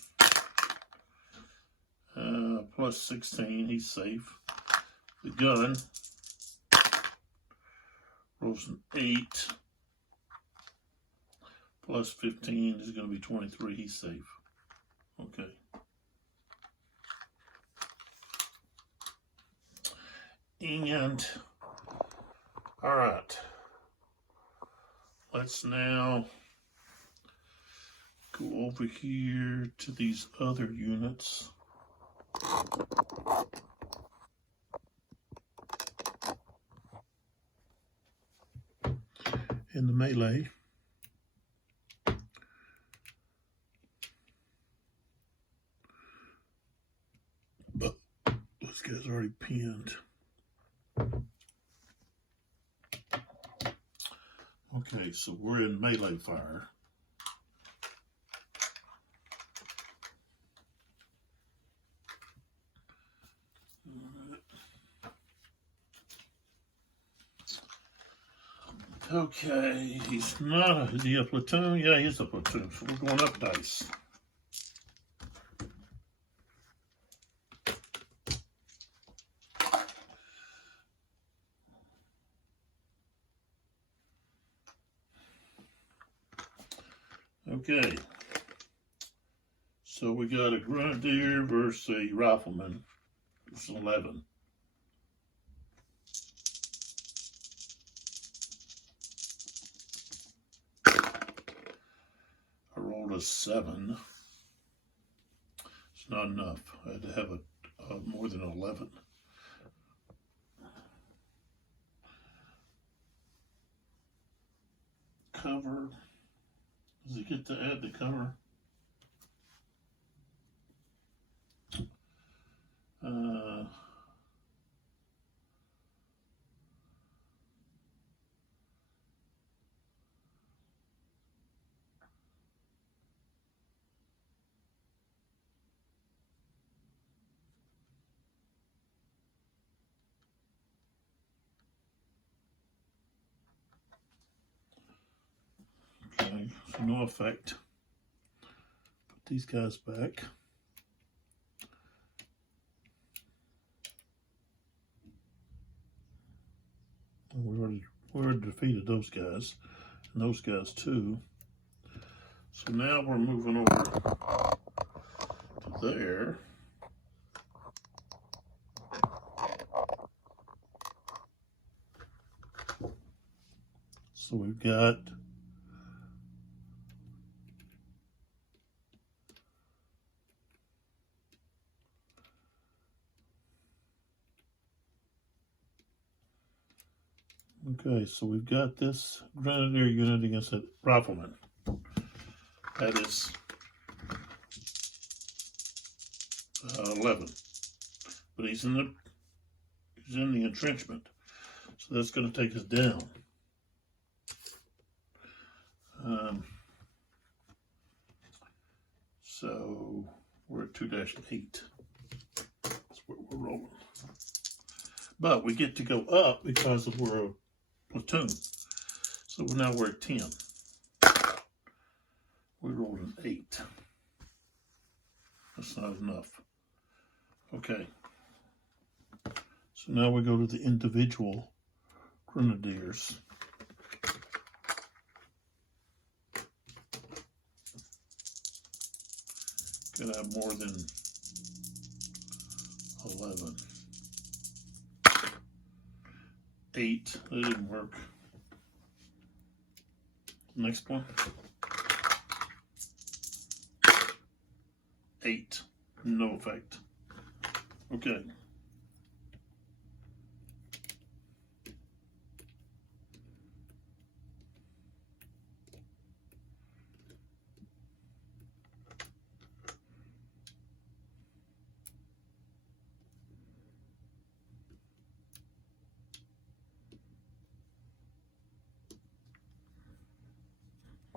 Plus 16, he's safe. The gun rolls an 8. Plus 15 is going to be 23, he's safe. Okay. And, all right. Let's now go over here to these other units. In the melee. But those guys are already pinned. Okay, so we're in melee fire. Okay, he's not is he a platoon? Yeah, he's a platoon, so we're going up dice. Okay, so we got a grenadier versus a rifleman. It's 11. I rolled a 7. It's not enough. I had to have a more than 11. Cover. Does he get to add the cover? Okay, so no effect. Put these guys back. We already defeated those guys, and those guys too. So now we're moving over to there. So we've got okay, so we've got this grenadier unit against a rifleman. That is 11, but he's in the entrenchment, so that's going to take us down. So we're at 2-8. That's what we're rolling. But we get to go up because we're a platoon. So now we're at 10. We rolled an 8. That's not enough. Okay. So now we go to the individual grenadiers. Gotta have more than 11. 8. That didn't work. Next one. 8. No effect. Okay.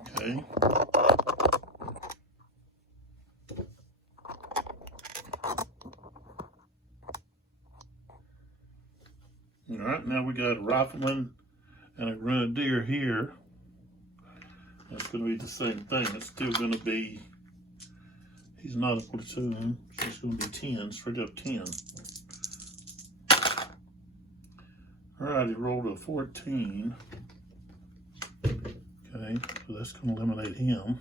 Okay. All right, now we got a rifleman and a grenadier here. That's going to be the same thing. It's still going to be, he's not a platoon, so it's going to be 10, straight up 10. All right, he rolled a 14. Okay, so that's going to eliminate him.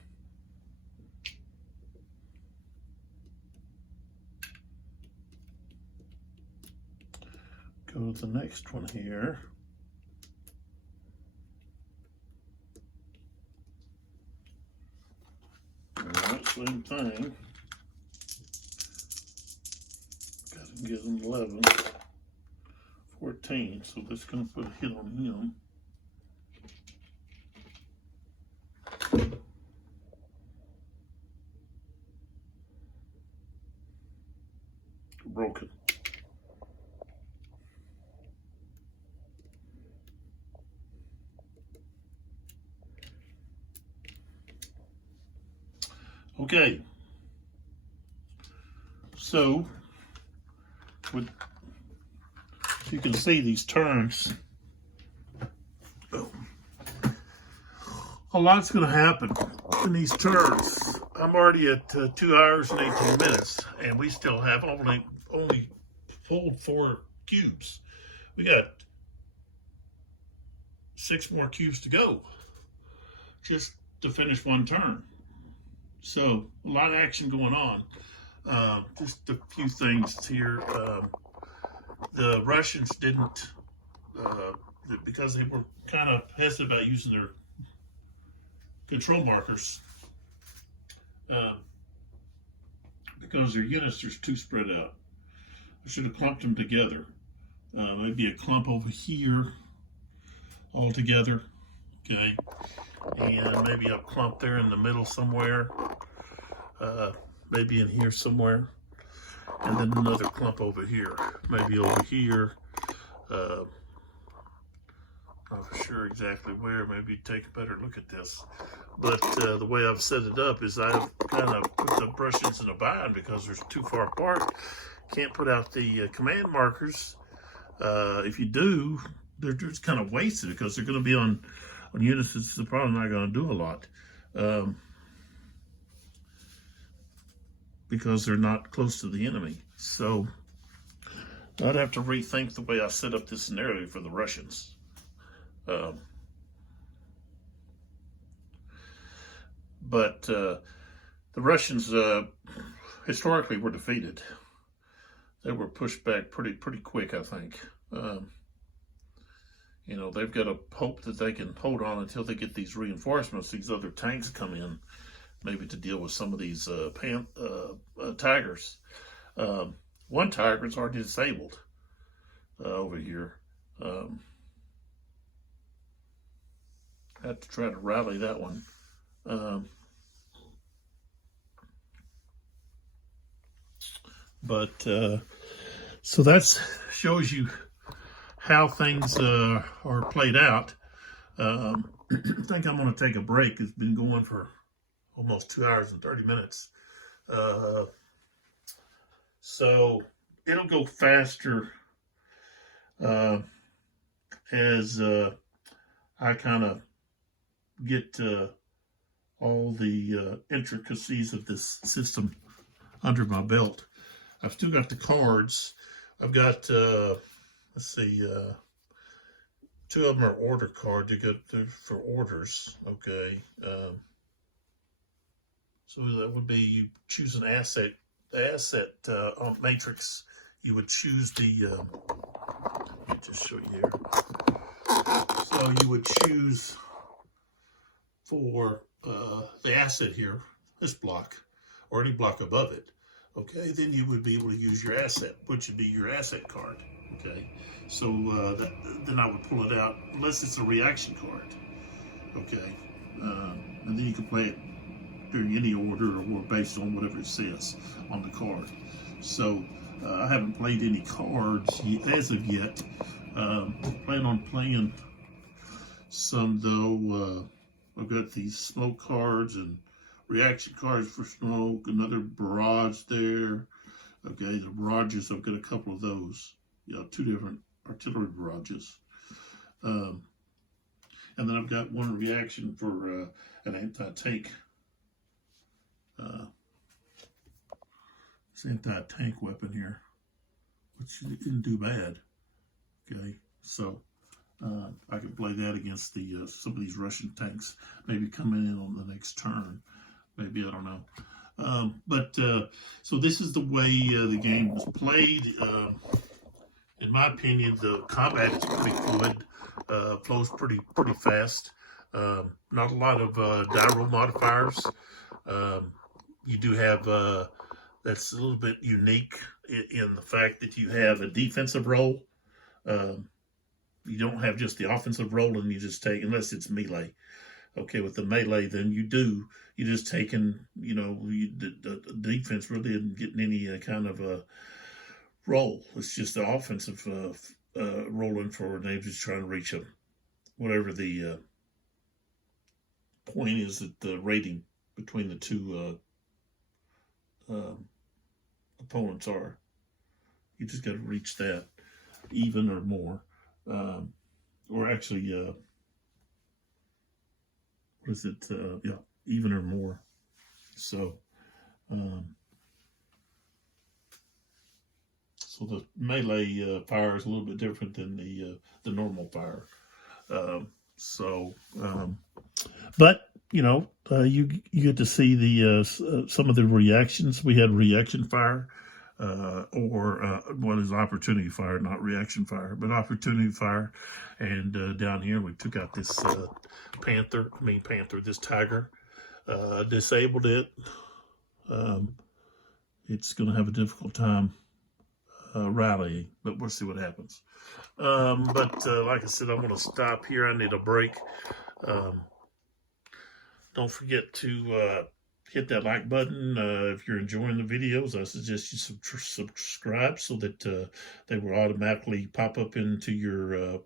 Go to the next one here. All right, same thing. Got to get him 11. 14, so that's going to put a hit on him. Broken. Okay, so you can see these turns. A lot's going to happen in these turns. I'm already at 2 hours and 18 minutes, and we still have only pulled 4 cubes. We got 6 more cubes to go, just to finish one turn. So a lot of action going on. Just a few things here. The Russians didn't, because they were kind of hesitant about using their control markers, because their units are too spread out. I should have clumped them together. Maybe a clump over here all together, okay? And maybe a clump there in the middle somewhere, maybe in here somewhere, and then another clump over here, maybe over here. Not sure exactly where. Maybe take a better look at this. But the way I've set it up is I've kind of put the Russians in a bind because they're too far apart. Can't put out the command markers. If you do, they're just kind of wasted because they're going to be on units that's probably not going to do a lot, because they're not close to the enemy. So I'd have to rethink the way I set up this scenario for the Russians. But the Russians historically were defeated. They were pushed back pretty quick, I think. You know, they've got to hope that they can hold on until they get these reinforcements. These other tanks come in, maybe to deal with some of these Tigers. One Tiger is already disabled over here. I have to try to rally that one. So that shows you how things are played out. I think I'm going to take a break. It's been going for almost 2 hours and 30 minutes. So it'll go faster uh, as I kind of get all the intricacies of this system under my belt. I've still got the cards. I've got, let's see, two of them are order cards. They're for orders, okay. So that would be you choose an asset. The asset matrix. You would choose the. Let me just show you here. So you would choose for the asset here, this block, or any block above it. Okay, then you would be able to use your asset, which would be your asset card. Okay, so then I would pull it out, unless it's a reaction card. Okay, and then you can play it during any order or based on whatever it says on the card. So I haven't played any cards as of yet. Plan on playing some though. I've got these smoke cards and reaction cards for smoke, another barrage there. Okay, the barrages, I've got a couple of those. Yeah, two different artillery barrages. And then I've got one reaction for an anti-tank. It's anti-tank weapon here, which didn't do bad. Okay, so I can play that against the some of these Russian tanks, maybe coming in on the next turn. Maybe, I don't know. So this is the way the game was played. In my opinion, the combat is pretty fluid, flows pretty fast. Not a lot of die roll modifiers. You do have that's a little bit unique in the fact that you have a defensive roll. You don't have just the offensive roll, and you just take, unless it's melee. Okay, with the melee, then you just taking, the defense really isn't getting any kind of a roll. It's just the offensive rolling for names just trying to reach them. Whatever the point is that the rating between the two opponents are. You just got to reach that, even or more. Or actually, what is it? Yeah, even or more. So, so the melee fire is a little bit different than the normal fire. But you get to see the some of the reactions. We had reaction fire, or what is opportunity fire, not reaction fire, but opportunity fire. And down here we took out this this tiger, disabled it. It's going to have a difficult time rallying, but we'll see what happens. Like I said, I'm going to stop here. I need a break. Don't forget to hit that like button. If you're enjoying the videos, I suggest you subscribe so that they will automatically pop up into your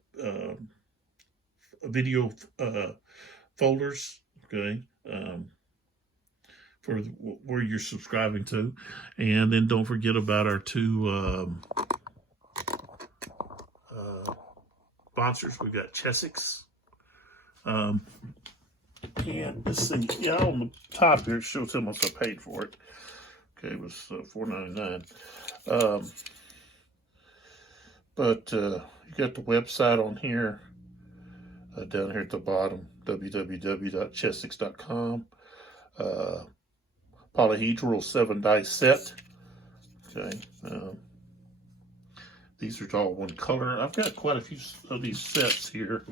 video folders, okay, for where you're subscribing to. And then don't forget about our two sponsors. We've got Chessex. And let's see, yeah, on the top here it shows how much I paid for it. Okay, it was $4.99. You got the website on here, down here at the bottom, www.chessex.com. Polyhedral 7 dice set. Okay, these are all one color. I've got quite a few of these sets here.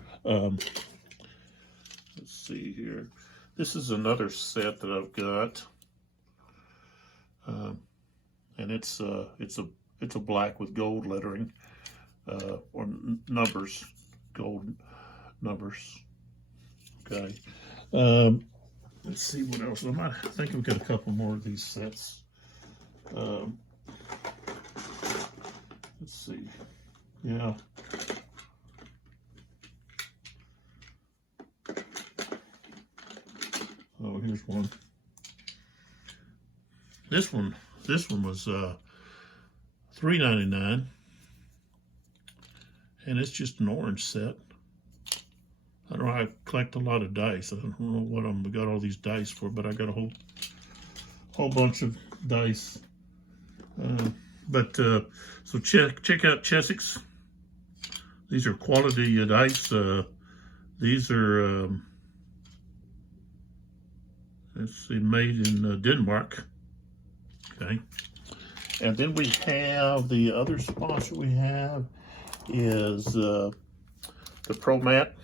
Let's see here. This is another set that I've got, and it's a black with gold lettering, or numbers, gold numbers. Okay. Let's see what else. I think we've got a couple more of these sets. Let's see. Yeah. Oh, here's one. This one was $3.99, And it's just an orange set. I don't know, I collect a lot of dice. I don't know what I got all these dice for, but I got a whole bunch of dice. So check out Chessex. These are quality dice. These are let's see, made in Denmark. Okay, and then we have the other sponsor we have is the Pro Mat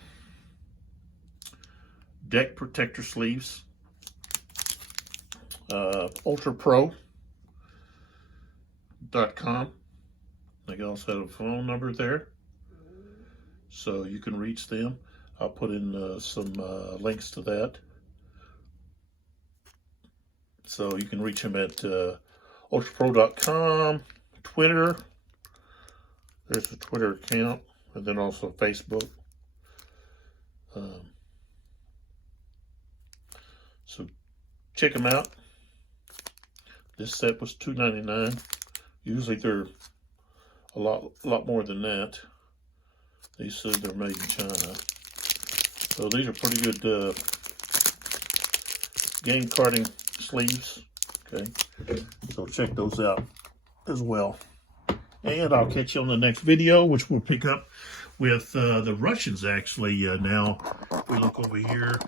deck protector sleeves, ultrapro.com. They also have a phone number there, so you can reach them. I'll put in some links to that, so you can reach them at ultrapro.com, Twitter. There's a Twitter account, and then also Facebook. So check them out. This set was $2.99. Usually they're a lot more than that. They said they're made in China. So these are pretty good game carding sleeves. Okay, so check those out as well. And I'll catch you on the next video, which we'll pick up with the Russians. Actually, now we look over here,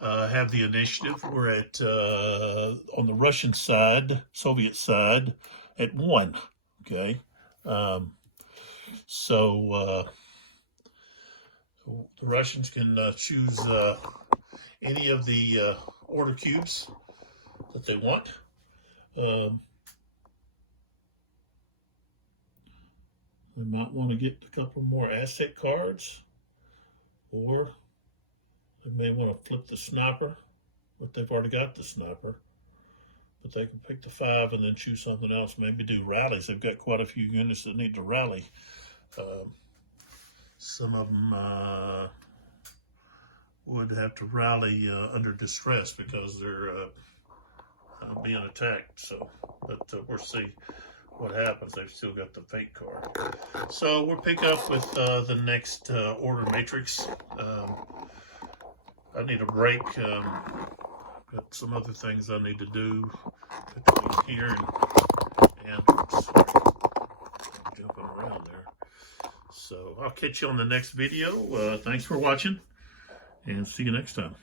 have the initiative. We're at on the Russian side, Soviet side, at 1. Okay, so the Russians can choose any of the order cubes that they want. We might want to get a couple more asset cards, or they may want to flip the sniper, but they've already got the sniper. But they can pick the 5 and then choose something else. Maybe do rallies. They've got quite a few units that need to rally. Some of them would have to rally under distress because they're being attacked. So, but we'll see what happens. They've still got the fate card. So we'll pick up with the next order matrix. I need a break. Got some other things I need to do between here and sorry, jumping around there. So I'll catch you on the next video. Thanks for watching, and see you next time.